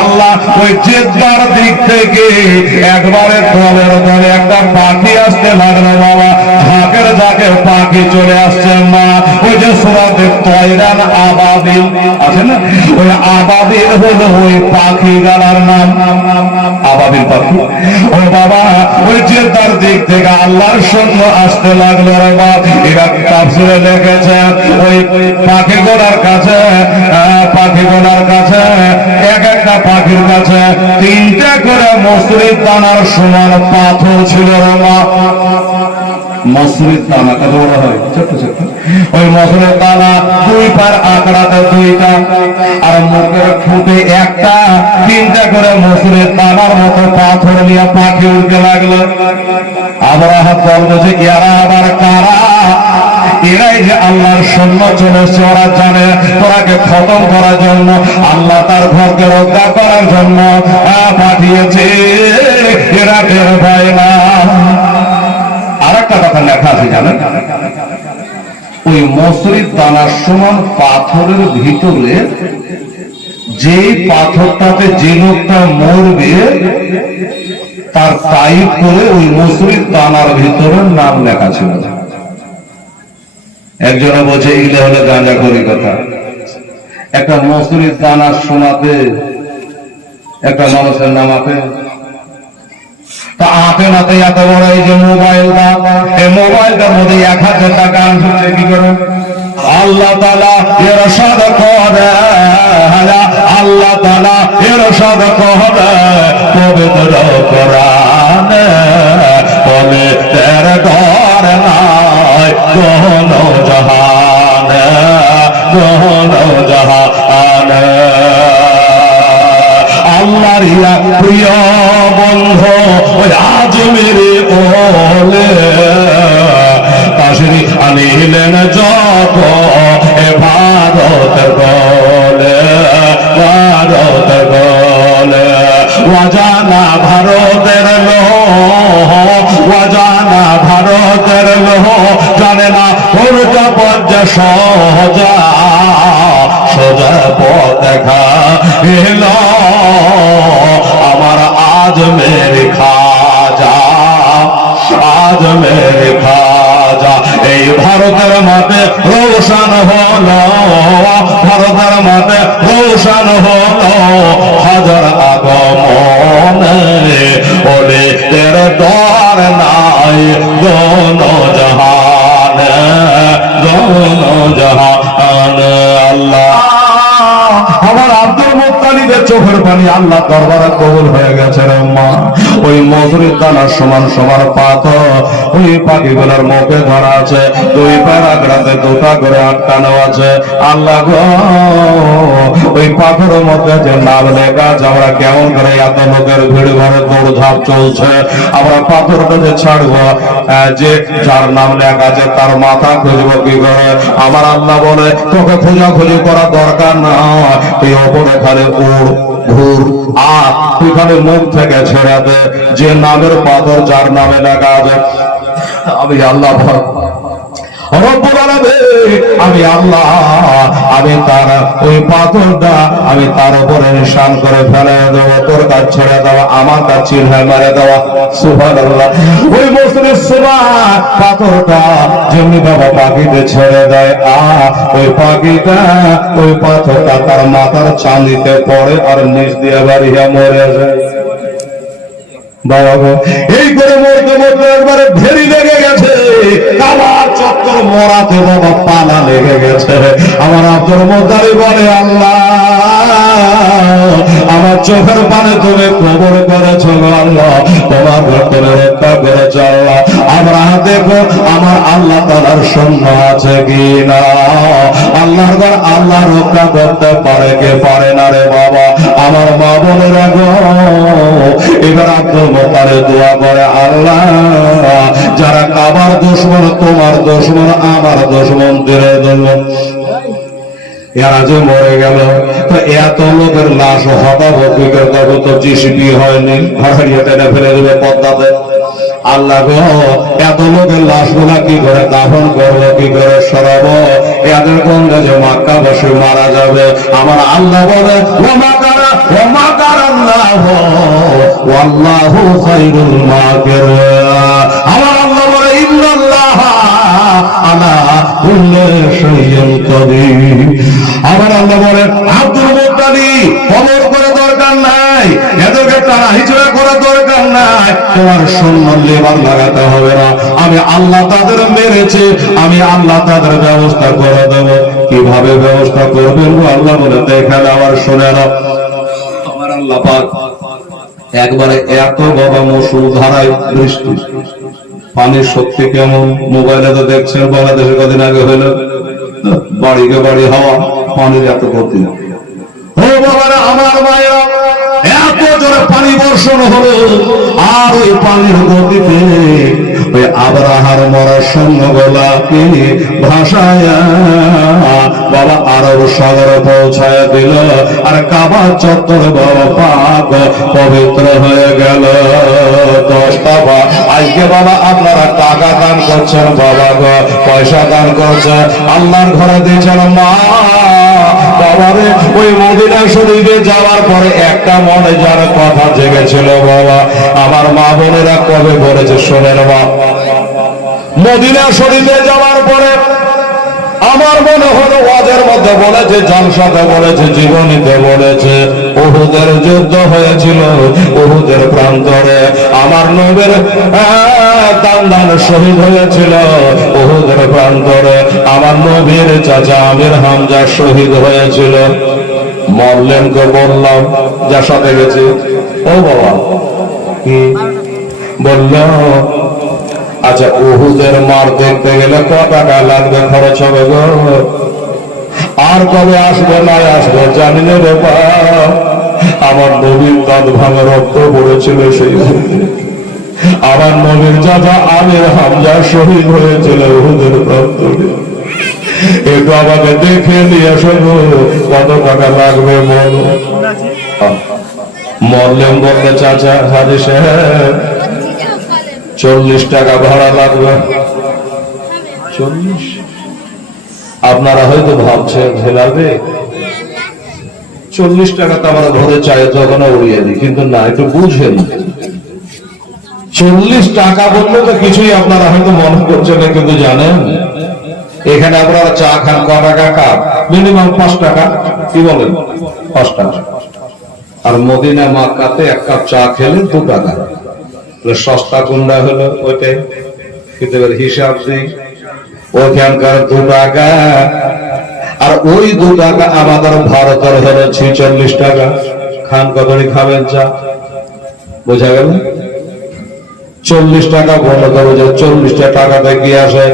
আল্লাহ ওই জেদ্দার দিক থেকে একবারে দলের দলে একটা পাখি আসতে লাগলো বাবা, ঢাকের ঢাকে পাখি চলে আসছে মা। ওই যে সূরাতে কয়রান আবাবিল আছে না, ওই আবাবিল হলো ওই পাখি গালার নাম, আবাবিল পাখি। ও বাবা ওই জেদ্দার দিক থেকে আল্লাহর সৈন্য আসতে লাগলো রে বাপ। এরা তাফসীরে লিখেছে ওই পাখি গোলার কাছে, পাখি গোলার কাছে এক একটা পাখির কাছে 3টা করে মসুরির দানার সমান পাথর ছিল রে মা। মসুরির দানা কত বড় হয়, ছোট ছোট, ওই মসুরের দানা 2 পার আঁকড়াতে 2টা, আর মুখের ঠোঁটে একটা, 3টা করে মসুরের দানার মতো পাথর নিয়ে পাখি উড়তে লাগলো। আবরাহা বলছে এরা আবার কারা? এরাই যে আল্লাহর সৈন্য চলে এসেছে, ওরা জানে তোরাকে খতম করার জন্য, আল্লাহ তার ঘরকে রক্ষা করার জন্য পাঠিয়েছে, এরা টের পায় না। আরেকটা কথা লেখা আছে জানেন, ওই মসুরির দানার সমান পাথরের ভিতরে যে পাথরটাতে যে লোকটা মরবে তার টাইপ করে ওই মসুরির দানার ভিতরে নাম লেখা ছিল। একজনে বলছে এগুলো হলো গাঁজা করি কথা। একটা মসুরির দানার সোনাতে একটা মানুষের নাম আছে, তা আপে নাতে এত বড় এই যে মোবাইলটা, এই মোবাইলটার মধ্যে 1000 টাকা আনছে কি করে? আল্লাহ তাআলা ইরশাদ করে, আল্লাহ তাআলা ইরশাদ করে পবিত্র কোরআনে, বলে তের ডর নাই কোন জাহানে, কোন জাহানে। আল্লাহর ইয়া প্রিয় বন্ধু ওই আজমিরে বলে তাশরীফ আনিলেন যত এ ভারতের বলে, ভারতের বলে ওয়াজানা ভারতের লোহ, ওয়াজানা ভারতের লোহ, জানে না ওরটা পর্যা সহজা, সোজা পথ দেখা এলো আমার আজমের খাজা, আজমের খাজা। এই ভারতের মাঠে রোশন হলো, ভারতের মাঠে রোশন হলো হাজার আগমনে, বলে তের দর নাই দোন জাহানে, দোন জাহানে। আল্লাহ আমার আব্দুল মুত্তালিবের চোখের পানি আল্লাহ দরবারে কবুল হয়ে গেছে রে মা। ওই মসুরির দানার সমান সমান পাথর ওই পাখিগুলোর মুখে ধরা আছে, 2 পার আঁকড়াতে 2টা করে আটকানো আছে। আল্লাহ গো ওই পাথরের মধ্যে যে নাম লেখা আছে, আমরা কেমন করে এত লোকের ভিড় ঘরে দৌড়ঝাঁপ চলছে, আমরা পাথরটা যে ছাড়বো, যে যার নাম লেখা আছে তার মাথা খুঁজবো কি করে? আমার আল্লাহ বলে তোকে খোঁজাখুঁজি করা দরকার না, তুই ওপরে খালি উড় ঘুর আর তুই খালি মুখ থেকে ছেড়ে দে, যে নামের পাথর যার নামে লেখা আছে আমি আল্লাহ আমি আল্লাহ, আমি তার ওই পাথরটা আমি তার উপরে নিশান করে ফেলে দেবো, তোর কাজ ছেড়ে দেওয়া, আমার কাজ চিল্লায় মারে দেওয়া। সুবহানাল্লাহ। ওই মসজিদের সুবহান পাথরটা যেমনি বাবা পাখিতে ছেড়ে দেয়, ওই পাখিটা ওই পাথরটা তার মাথার চাঁদিতে পড়ে আর নিচ দিয়ে বাড়িয়া মরে যায়। বাবা গো, এই করে মরতে মরতে একবারে ভেরি লেগে গেছে, কাবার চত্বর মরাতে বাবা পালা লেগে গেছে। আমার আব্দুল মুত্তালিব বলে আল্লাহ আমার চোখের পানে তুমি কবর করেছো আল্লাহ, তোমার গর্তনে রক্ষা করেছো আল্লাহ, আমরা দেখো আমার আল্লাহ তাআলার সৈন্য আছে কিনা। আল্লাহর ঘর আল্লাহ রক্ষা করতে পারে কে পারে না রে বাবা। আমার মা বলে রাখো, এবার আব্দুল মুত্তালিব দোয়া করে আল্লাহ যারা কাবার দুশমন, তোমার দুশমন, আমার দুশমন, দিনের দুশমন, এরা যে মরে গেল, তো এত লোকের লাশ হতাহতিকের তবে তো জিসিপি হয়নি, হারিয়ে টেনে ফেলে দেবে পদ্মাতে। আল্লাহ গো, এত লোকের লাশ গুলা কি করে দাফন করবো, কি করে সরাবো? এদের গঙ্গা যে মক্কা বসে মারা যাবে। আমার আল্লাহ বলে ওয়াল্লাহু খায়রুল মাকিরিন। আমার আল্লাহ বলে ইন্নাল্লাহ আলা কুল্লি শাইইন কাদির। আমার আল্লাহ বলে আব্দুল মুত্তালিব কবর করে দরকার নাই, এদেরকে তারা হিজরা করা দরকার নাই, তোমার সম্মান লেবার লাগাতে হবে না, আমি আল্লাহ তাদের মেরেছে, আমি আল্লাহ তাদের ব্যবস্থা করে দেব। কিভাবে ব্যবস্থা করবেন আল্লাহ বলে দেখেন, আবার শুনে না। আমার আল্লাহ পাক একবারে এত বাবা মুষলধারায় বৃষ্টি, পানির শক্তি কেমন মোবাইলে তো দেখছেন, বাংলাদেশে কদিন আগে হইল বাড়িকে বাড়ি হাওয়া, পানির এত গতি। ও বাবারা, আমার মায়েরা, এত জোরে পানি বর্ষণ হলো, আর ওই পানির গতিতে ওই আবরাহার মরার সৈন্যগুলাকে ভাসায় বাবা আরব সাগরে পৌঁছায় দিল, আর কাবা চত্বর বাবা পাক পবিত্র হয়ে গেল। 10 টাকা আজকে বাবা আপনারা টাকা দান করছেন, বাবা গো পয়সা দান করছেন, আল্লাহর ঘরে দিয়েছেন মা বাবারে। ওই মদিনা শরীফে যাওয়ার পরে একটা মনে যার কথা জেগেছিল বাবা, আমার মা বোনেরা কবে বলেছে শোনেন মা, মদিনা শরীফে যাওয়ার পরে আমার মনে হলো ওয়াজের মধ্যে বলেছে, জলসাতে বলেছে, জীবনীতে বলেছে, উহুদের যুদ্ধ হয়েছিল, উহুদের প্রান্তরে আমার নবীর দান শহীদ হয়েছিল, উহুদের প্রান্তরে আমার নবীর চাচা আমির হামজা শহীদ হয়েছিল। মরলেনকে বললাম যার সাথে গেছে, ও বাবা কি বলল, আচ্ছা উহুদের মার দেখতে গেলে কত টাকা লাগবে, খরচ হবে গো, আর কবে আসবে না আসবে জানি না ব্যাপার। আমার নবীর দাঁত ভাঙা রক্ত পড়েছিল সেই, আমার নবীর চাচা আমির হামজা শহীদ হয়েছিল উহুদের প্রান্তরে, একটু আমাকে দেখে নিয়ে আসো, কত টাকা লাগবে বলো। মরলেন বলতে চাচা হাজি সাহেব 40 টাকা ভাড়া লাগবে। 40? আপনারা হয়তো ভাবছেন ভেলাবে 40 টাকা তো আমরা ধরে চাই তখন উড়িয়ে দিই, কিন্তু না, একটু বুঝেন 40 টাকা বললে তো কিছুই আপনারা হয়তো মনে করছেন না, কিন্তু জানেন এখানে আপনারা চা খান ক টাকা কাপ, মিনিমাম 5 টাকা, কি বলেন 5 টাকা, আর মদিনা মক্কাতে এক কাপ চা খেলে 2 টাকা। সস্তা কোনটা হলো ওইটাই, কিন্তু হিসাব দিই ওখানকার 2 টাকা, আর ওই 2 টাকা আমাদের ভারতের হলো 46 টাকা। খান কতটি খাবেন চা, বোঝা গেল? 40 টাকা বলে দেবো যে 40 টাকাতে কি আসে,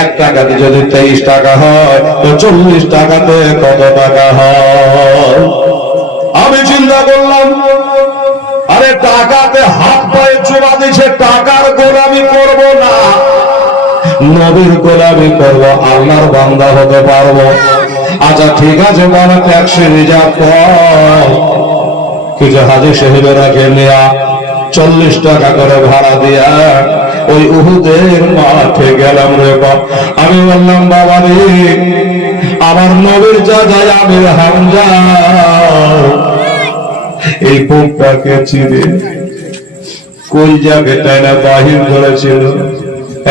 1 টাকাতে যদি 23 টাকা হয় তো 40 টাকাতে কত টাকা হয়? আমি চিন্তা করলাম, আরে টাকাতে হাত পায়ে চোরা দিছে, টাকার গোলামি করব না, নবীর গোলামি করব, আল্লাহর বান্দা হতে পারবো। আচ্ছা ঠিক আছে বাবা, ট্যাক্সি রিজার্ভ কর। কিছু হাজি সাহেবেরাকে নেয়া 40 টাকা করে ভাড়া দিয়া ওই উহুদের মাঠে গেলাম রে বাপ। আমি বললাম বাবা রে, আমার নবীর চাচা আমির হামজা এই বুকটাকে চিরে কই যাবে তাই না বাহির করেছিল।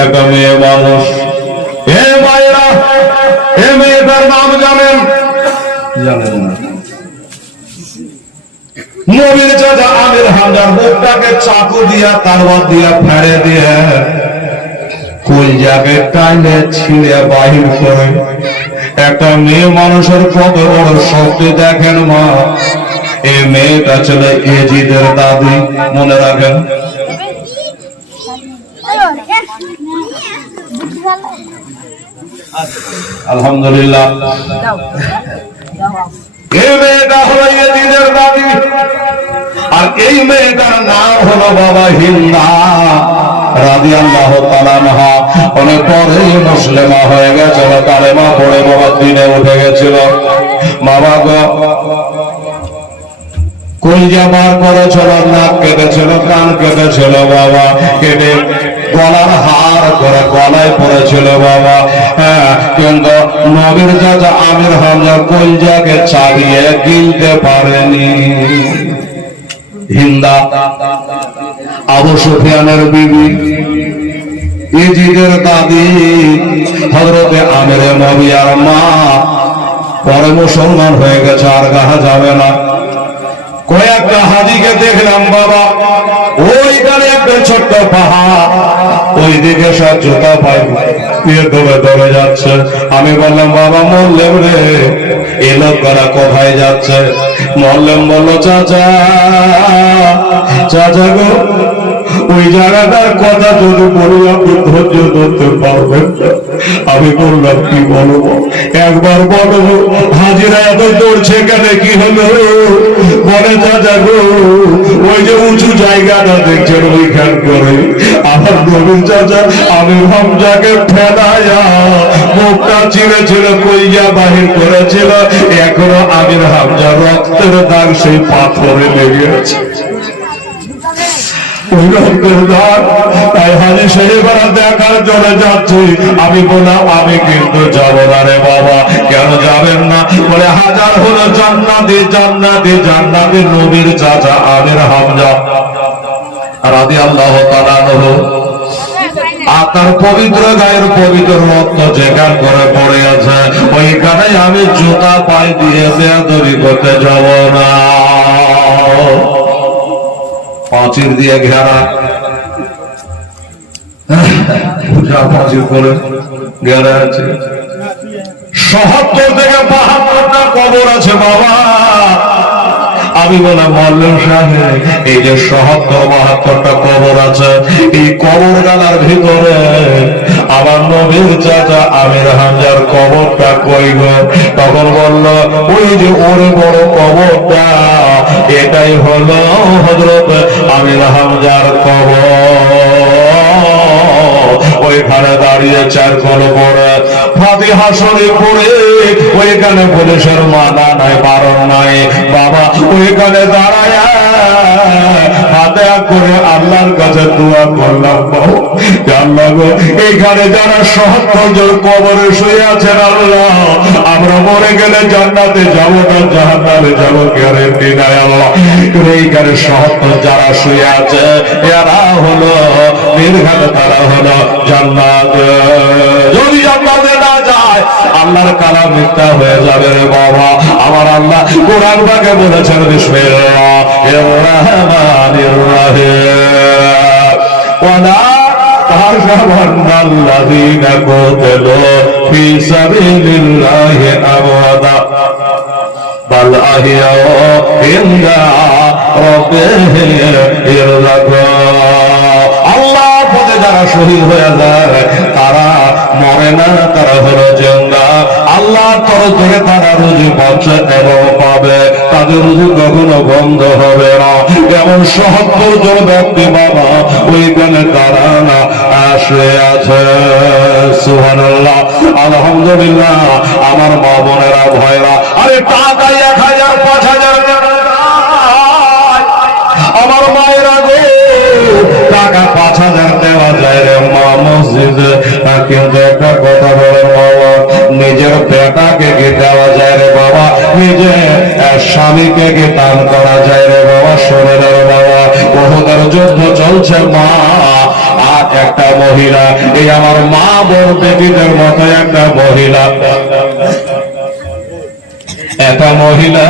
একটা মেয়ে মানুষ, হে মায়েরা, হে মেয়েটার নাম জানেন? জানেন না? নবীর চাচা আমির হামজার বুকটাকে চাকু দিয়া তারওয়ার দিয়া ফেড়ে দিয়ে কলজাকে টাইনে ছিঁড়ে বাহির করে। একটা মেয়ে মানুষের কত বড় শক্তি দেখেন মা। এই মেয়েটা ছিল এজিদের দাদি, মনে রাখেন। আলহামদুলিল্লাহ, এই মেয়েটা হলো এজিদের দাদি, আর এই মেয়েটার নাম হলো বাবা হিন্দা রাদিয়াল্লাহু তাআলা আনহা। অনেক পরে মুসলিমা হয়ে গেছিল, কালেমা পড়ে বাবা দিনে উঠে গেছিল। বাবা গো কলজা বার করেছিল, নাক কেটেছিল, কান কেটেছিল বাবা, কেটে গলার হার করে গলায় পড়েছিল বাবা। হ্যাঁ, কিন্তু নবীর চাচা আমির হামজা কলজাকে চালিয়ে গিলতে পারেনি। হিন্দা আবু সুফিয়ানের বিবি, ইজিদের দাদি, হযরতে আমির মুআবিয়ার মা, পরে মুসলমান হয়ে গেছে, আর গাহা যাবে না। কয়েকটা হাজিকে দেখলাম বাবা, ওইখানে একটা ছোট্ট পাহাড়, ওই দিকে সব জুতা পাই দৌড়ে দৌড়ে যাচ্ছে। আমি বললাম বাবা মরলেম রে, এ লোকরা কোথায় যাচ্ছে? মরলেম বললো চাচা, চাচা গো ওই জায়গাটার কথা যদি বলি আপনি ধৈর্য ধরতে পারবেন না। আমি বললাম কি বলবো, একবার বলো হাজিরা এত দৌড়ছে কেন, কি হলো? বলে চাচা গো ওই যে উঁচু জায়গাটা দেখছেন ওইখান করে আমার নবীর চাচা আমির হামজাকে ফেলায়া মুখটা চিরে চিরে কইয়া বাহির করেছিল। এখনো আমির হামজা রক্তের দাগ সেই পাথরে লেগে আছে। তাই হাজি সাহেবরা দেখার জন্য যাচ্ছি। আমি বললাম আমি কিন্তু যাবো না রে বাবা। কেন যাবেন না? বলে হাজার হলো জান্নাতি জান্নাতি জান্নাতি নবীর চাচা আমির হামজা রাদিয়াল্লাহু তাআলা আনহু, আর তার পবিত্র গায়ের পবিত্র রক্ত যেখান করে পড়ে আছে ওইখানে আমি জুতা পাই দিয়ে বেয়াদবি করতে যাব না। পাঁচির দিয়ে ঘেরা, পাঁচির করে ঘেরা আছে, ৭০ থেকে ৭২টা কবর আছে বাবা। আমি বললাম মল্লম সাহেব, এই যে ৭০-৭২টা কবর আছে, এই কবর গালার ভিতরে আমার নবীর চাচা আমির হামজার কবরটা কই গো? তখন বলল ওই যে ওরে বড় কবরটা, এটাই হলো হযরত আমির হামজার কবর। ওইখানে দাঁড়িয়ে 4 কলম পড়ে ফাতিহা শরীফ পড়ে, ওইখানে পুলিশের মানা নাই, বারণ নাই বাবা। ওইখানে দাঁড়ায় ফাতিহা করে আল্লাহর কাছে দোয়া করলাম, আল্লাহ গো এইখানে যারা ৭০ জন কবরে শুয়ে আছেন আল্লাহ, আমরা মরে গেলে জান্নাতে যাব না জাহান্নামে যাব গ্যারান্টি নাই আল্লাহ। এইখানে ৭০ যারা শুয়ে আছে এরা হলো নির্ঘাত, তারা হলো জান্নাত। যদি জান্নাতে না যায় আল্লাহর কালাম মিথ্যা হয়ে যাবে রে বাবা। আমার আল্লাহ কোরআন পাকে বলেছেন বিসমিল্লাহির রহমানির রহিম, ওয়ালা তাহসাবান্নাল্লাযীনা কুতিলু ফী সাবিলিল্লাহি আমওয়াতা বাল আহইয়াউ ইনদা রব্বে ইরযাকা। আল্লাহ পথে যারা শহীদ হয়ে যায় তারা মরে না, তারা হলো জিন্দা। আল্লাহ তরফ থেকে তারা রুজি পাচ্ছে এবং পাবে, তাদের রুজি কখনো বন্ধ হবে না। যেমন ৭৭ জন ব্যক্তি বাবা ওইখানে তারা না আসে আছে। সুবহানাল্লাহ, আলহামদুলিল্লাহ। আমার মা বোনেরা ভাইরা, আরে টাকা ১,০০০ ৫,০০০ আমার মায়েরা গো, টাকা ৫,০০০ দেওয়া যায় রে মা মসজিদে, কিন্তু একটা কথা বলে বাবা, নিজের বেটাকে কি দেওয়া যায় রে বাবা, নিজের স্বামীকে কি দান করা যায় রে বাবা? শোনে রে বাবা, বহুদের যুদ্ধ চলছে মা, আর একটা মহিলা, এই আমার মা বোন বেটিদের মতো একটা মহিলা, একটা মহিলা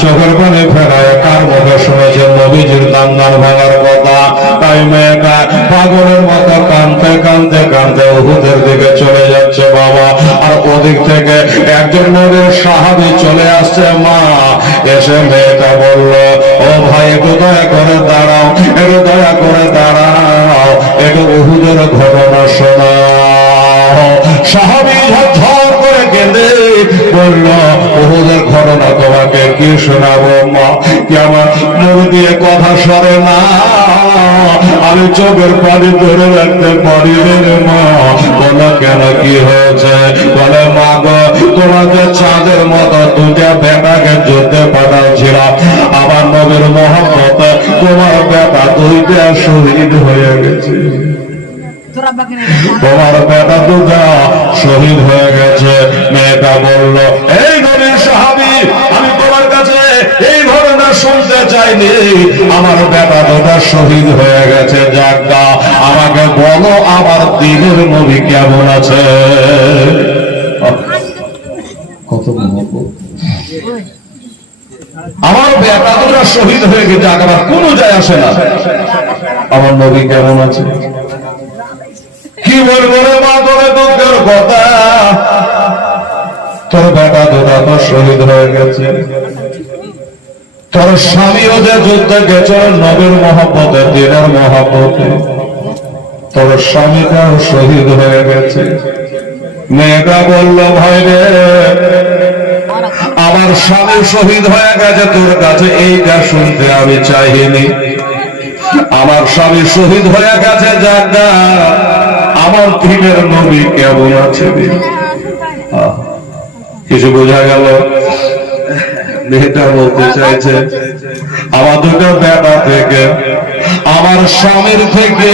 চোখের পানি ফেরায় কার মুখে শুনেছে নবীজির দান্দান ভাঙার কথা। তাই মেয়েটা পাগলের মতো কাঁদতে কাঁদতে কাঁদতে উহুদের দিকে চলে যাচ্ছে বাবা। আর ওদিক থেকে একজন নবীর সাহাবী চলে আসছে মা, এসে মেয়েটা বলল, ও ভাই একটু দয়া করে দাঁড়াও, একটু দয়া করে দাঁড়াও, একটু উহুদের ঘটনা শোনাও। সাহাবী ঝরঝর করে কেঁদে বলল, উহুদের ঘটনা তোমাকে কি শোনাবো মা? কি আমার মুখ দিয়ে কথা সরে না, আমি চোখের পানি ধরে রাখতে পারি রে মা। বলো কেন, কি হয়েছে? বলে মা গো, তোমাকে চাঁদের মতো দুটা বেটাকে যুদ্ধে পাঠাচ্ছিলাম, আমার নবীর মহব্বতে তোমার বেটা দুইটা শহীদ হয়ে গেছে, তোমার বেটা দুটা শহীদ হয়ে গেছে। মেয়েটা বলল, এই নবীর সাহাবী, আমি তোমার কাছে এই ঘটনা শুনতে চাইনি, আমার বেটা দুটা শহীদ হয়ে গেছে, যাজ্ঞা আমাকে বলো আমার দিনের নবী কেমন আছে? কত মহব্বত! আমার বেটা দুটা শহীদ হয়ে গেছে, আমার কোনো যায় আসে না, আমার নবী কেমন আছে? কি বলবো রে মা, তোরে দুঃখের কথা, তোর বেটা দুটা তো শহীদ হয়ে গেছে, তোর স্বামীও যে যুদ্ধে গেছে নবীর মহব্বতে, দিনের মহব্বতে, তোর স্বামীটাও শহীদ হয়ে গেছে। মেয়েটা বলল, ভাই রে, আমার স্বামী শহীদ হয়ে গেছে, তোর কাছে এইটা শুনতে আমি চাইনি। আমার স্বামী শহীদ হয়ে গেছে, যাজ্ঞা আমার দিনের নবী কেমন আছে? কিছু বোঝা গেল? মেয়েটা বলতে চাইছে, আমার দুটো বেটা থেকে, আমার স্বামীর থেকে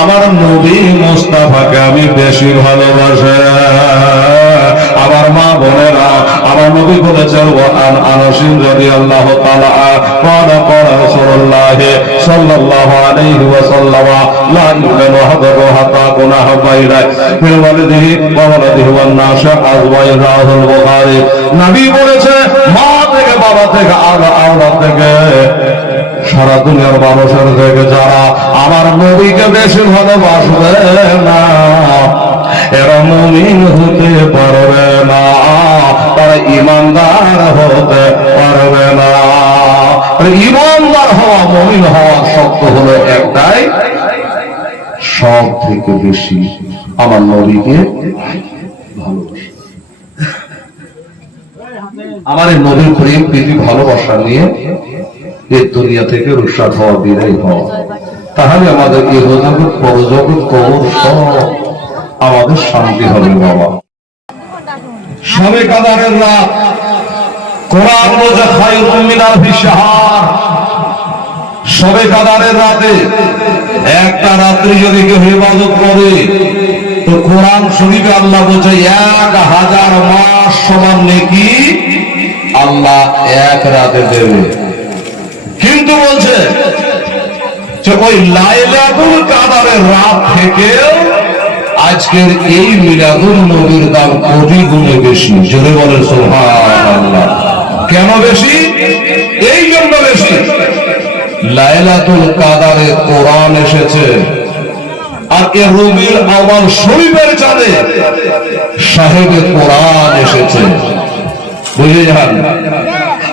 আমার নবী মুস্তাফাকে আমি বেশি ভালোবাসি। আমার মা বোনেরা, আমার নবী বলেছেন, ওয়ান আনাসিন রাদিয়াল্লাহু তাআলা ক্বালা ক্বালা রাসূলুল্লাহ সাল্লাল্লাহু আলাইহি ওয়াসাল্লাম লা ইউমিনু আহাদুকুম হাত্তা কুনা হাব্বা ইলাইহি মিন ওয়ালিদিহি ওয়া ওয়ালাদিহি ওয়ান নাস আযওয়াজুল বুখারী। নবী বলেছে, মা থেকে, বাবা থেকে, আওলাদ থেকে, সারা দুনিয়ার মানুষের থেকে যারা আমার নবীকে বেশি ভালোবাসবে না, এরা মুমিন হতে পারবে না, তারা ঈমানদার হতে পারবে না। ঈমানদার হওয়া, মুমিন হওয়ার শর্ত হলো একটাই, সব থেকে বেশি আমার নবীকে ভালোবাসা। আমার এই নবীর প্রেম প্রীতি ভালোবাসা নিয়ে এই দুনিয়া থেকে রুশাদ হওয়া, বিদায় হওয়া, তাহলে আমাদের এই জগৎ, পরজগৎ, কবর সব আমাদের শান্তি হবে বাবা। শবে কদরের রাত, কোরআন বলে খায়রুম মিন আলফি শাহর। শবে কদরের রাতে একটা রাত্রি যদি কেউ ইবাদত করে, তো কোরআন শরীফে আল্লাহ বলছে ১,০০০ মাস সমান নেকি আল্লাহ এক রাতে দেবে। কিন্তু বলছে যে ওই লাইলাতুল কদরের রাত থেকে আজকের এই মিলাদুন নবীর দাম কোটি গুণে বেশি। জোরে বলেন সুবহানাল্লাহ। কেন বেশি? এই জন্য বেশি, লাইলাতুল কদরে কোরআন এসেছে, আর এ রবিউল আউয়াল শরীফের চাঁদে সাহেবে কোরআন এসেছে। বুঝে যান।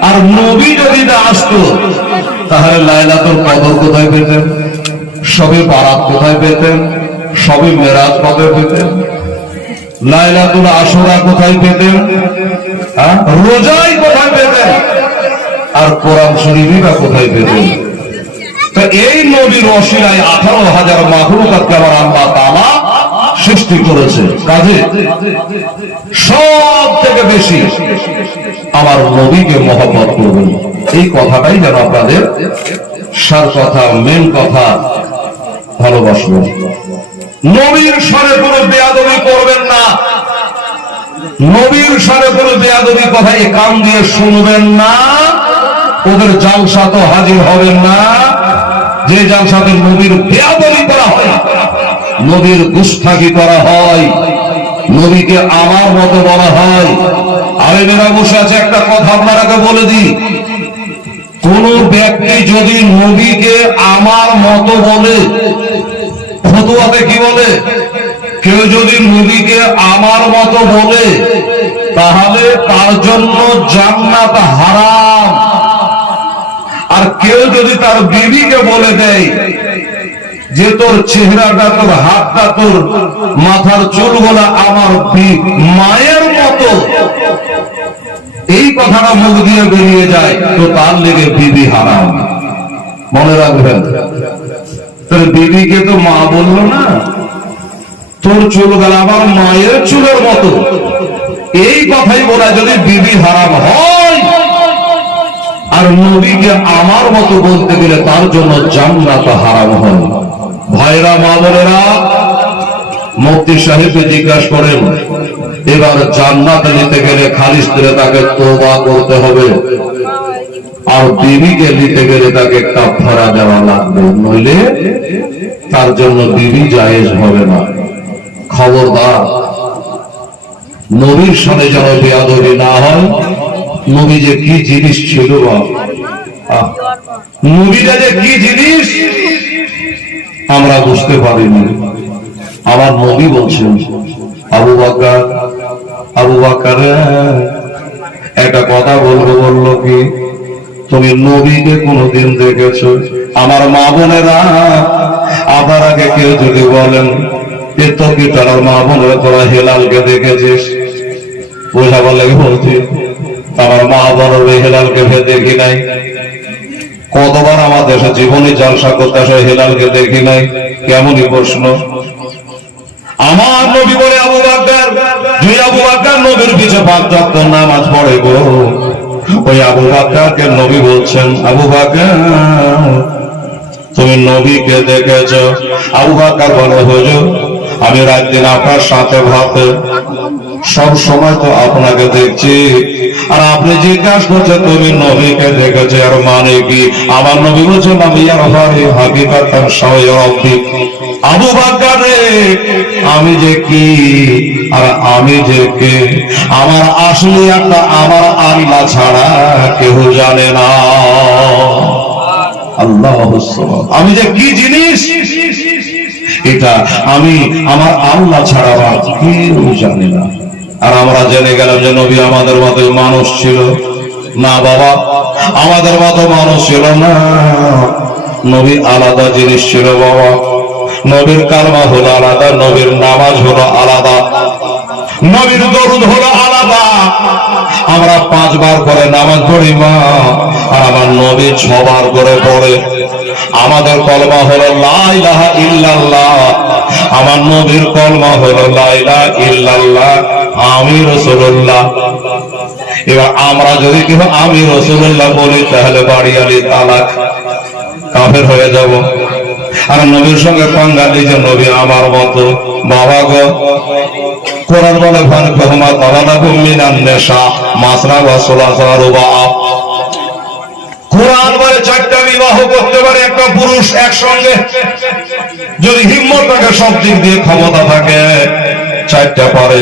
আর নবী যদি না আসতো তাহলে লাইলাতুল কদর কোথায় পেতেন, সবে বারাত কোথায় পেতেন, সবে মেরাজ কবে পেতেন, লাইলাতুল আশুরা কোথায় পেতেন, রোজাই কোথায় পেতেন, আর কোরআন শরীফই বা কোথায় পেতেন? তো এই নবীর ওসিলায় 18,000 মাখলুকাতকে আবার আল্লাহ তাআলা সৃষ্টি করেছে। কাজে সব থেকে বেশি আমার নবীকে মহব্বত করবেন, এই কথাটাই যেন আপনাদের সার কথা, মেন কথা, ভালোবাসবেন। নবীর সাথে কোনো বেয়াদবি করবেন না, নবীর সাথে কোনো বেয়াদবি কথা এই কান দিয়ে শুনবেন না, ওদের জালসাতে হাজির হবেন না। যে জালসাতে নবীর বেয়াদবি করা হয়, নবীর গুস্তাখি করা হয়, নবীকে আমার মতো বলা হয়। আলেমেরা বসে আছে, একটা কথা আপনারাকে বলে দিই, কোন ব্যক্তি যদি নবীকে আমার মতো বলে, ফতুয়াতে কি বলে, কেউ যদি নবীকে আমার মতো বলে তাহলে তার জন্য জান্নাত হারাম। আর কেউ যদি তার বিবিকে বলে দেয় যে তোর চেহারাটা, তোর হাতটা, তোর মাথার চুলগুলা আমার মায়ের মতো, এই কথাটা মুখ দিয়ে বেরিয়ে যায়, তো তার লেগে বিবি হারাম। মনে রাখবেন, তোর বিবিকে তো মা বললো না, তোর চুলগুলা আমার মায়ের চুলের মতো, এই কথাই বলা যদি বিবি হারাম হয়। আর নবীকে আমার মতো বলতে গেলে তার জন্য জান্নাত হারাম হয়। ভাইরা, মা বোনেরা, মুফতি সাহেবকে জিজ্ঞাসা করেন, এবার জান্নাত নিতে গেলে খালিস করে তাকে তওবা করতে হবে, আর বিবিকে নিতে গেলে তাকে কাফারা দেওয়া লাগবে, নইলে তার জন্য বিবি জায়েজ হবে না। খবরদার, নবীর সাথে যেন বেয়াদবি না হয়। নবী যে কি জিনিস ছিল, নবীটা যে কি জিনিস আমরা বুঝতে পারিনি। আমার নবী বলছেন, আবু বকর, আবু বকর একটা কথা বলবো, বললো কি, তুমি নবীকে কোনদিন দেখেছো? আমার মা বোনেরা, আবার আগে কেউ যদি বলেন এ তো কি তার মা বোনেরা তোরা হেলালকে দেখেছিস, বোঝাবার লাগে বলছি, আমার মা বোনের হেলালকে দেখি নাই। কতবার আমার দেশে জীবনী জলসা করতে আসে, হেলালকে দেখি নাই, কেমনই প্রশ্ন। আমার নবী বলে, আবু বকর, যে আবু বকর নবীর পিছে 5 ওয়াক্ত নামাজ পড়ে গো, ওই আবু বকরকে নবী বলছেন, আবু বকর তুমি নবীকে দেখেছ? আবু বকর বলে, হুজুর আমি রাত দিন আপনার সাথে ভাতে, সব সময় তো আপনাকে দেখছি, আর আপনি জিজ্ঞাসা করছেন তুমি নবীকে দেখেছো, আর মানে কি? আমার নবী বলছেন, আমি আর ভাই হাকিকাতান সাওয়াবি। আবু বকর রে, আমি যে কি আর আমি যে কে, আমার আসলে একটা আমার আল্লাহ ছাড়া কেউ জানে না। আল্লাহু সুবহান, আমি যে কি জিনিস এটা আমি আমার আল্লাহ ছাড়া কেউ জানে না। আর আমরা জেনে গেলাম যে নবী আমাদের মতো মানুষ ছিল না। বাবা, আমাদের মতো মানুষ ছিল না, নবী আলাদা জিনিস ছিল। বাবা, নবীর কালমা হলো আলাদা, নবীর নামাজ হলো আলাদা, নবীর দরুদ হলো আলাদা। আমরা 5 বার করে নামাজ পড়ি মা, আর আমার নবী 6 বার করে পড়ে। আমাদের কলমা হলো লা ইলাহা ইল্লাল্লাহ, আমার নবীর কলমা হলো লা ইলাহা ইল্লাল্লাহ আমি রাসূলুল্লাহ। এবার আমরা যদি কেউ আমি রাসূলুল্লাহ বলি তাহলে বাড়িয়ালি তালাক, কাফের হয়ে যাব। আর নবীর সঙ্গে পাঙ্গা নিয়ে নবী আমার মতো। বাবা গো, কোরআন বলে ফানকুহুমা তাওয়ালাকুম মিনান নিসা মাসরা ওয়া সুলাসা রুবা। কোরআন বলে 4টা বিবাহ করতে পারে একটা পুরুষ একসঙ্গে, যদি হিম্মত থাকে, সব দিক দিয়ে ক্ষমতা থাকে, 4টা পারে।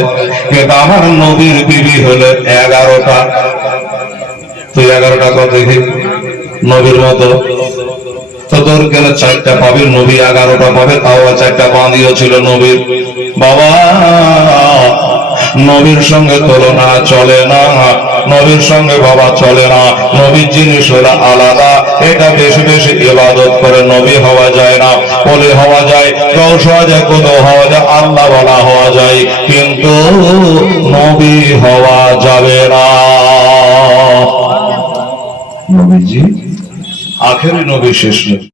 কিন্তু আমার নবীর বিবি হলে 11টা। তুই 11টা কর দেখি নবীর মতো, তো তোর কেন 4টা পাবি, নবী 11টা পাবে, তাও 4টা বাঁধিও ছিল নবীর। বাবা, নবীর সঙ্গে তুলনা চলে না। নবীর সঙ্গে বাবা চলে না। নবীর জিনিস হলো আলাদা, এটা বেশি বেশি ইবাদত করে নবী হওয়া যায় না। বলে হওয়া যায়, গৌস হওয়া যায়, কোন হওয়া যায়, আল্লাহ বলা হওয়া যায়, কিন্তু নবী হওয়া যাবে না। নবীজি আখেরি নবী, শেষ নবী।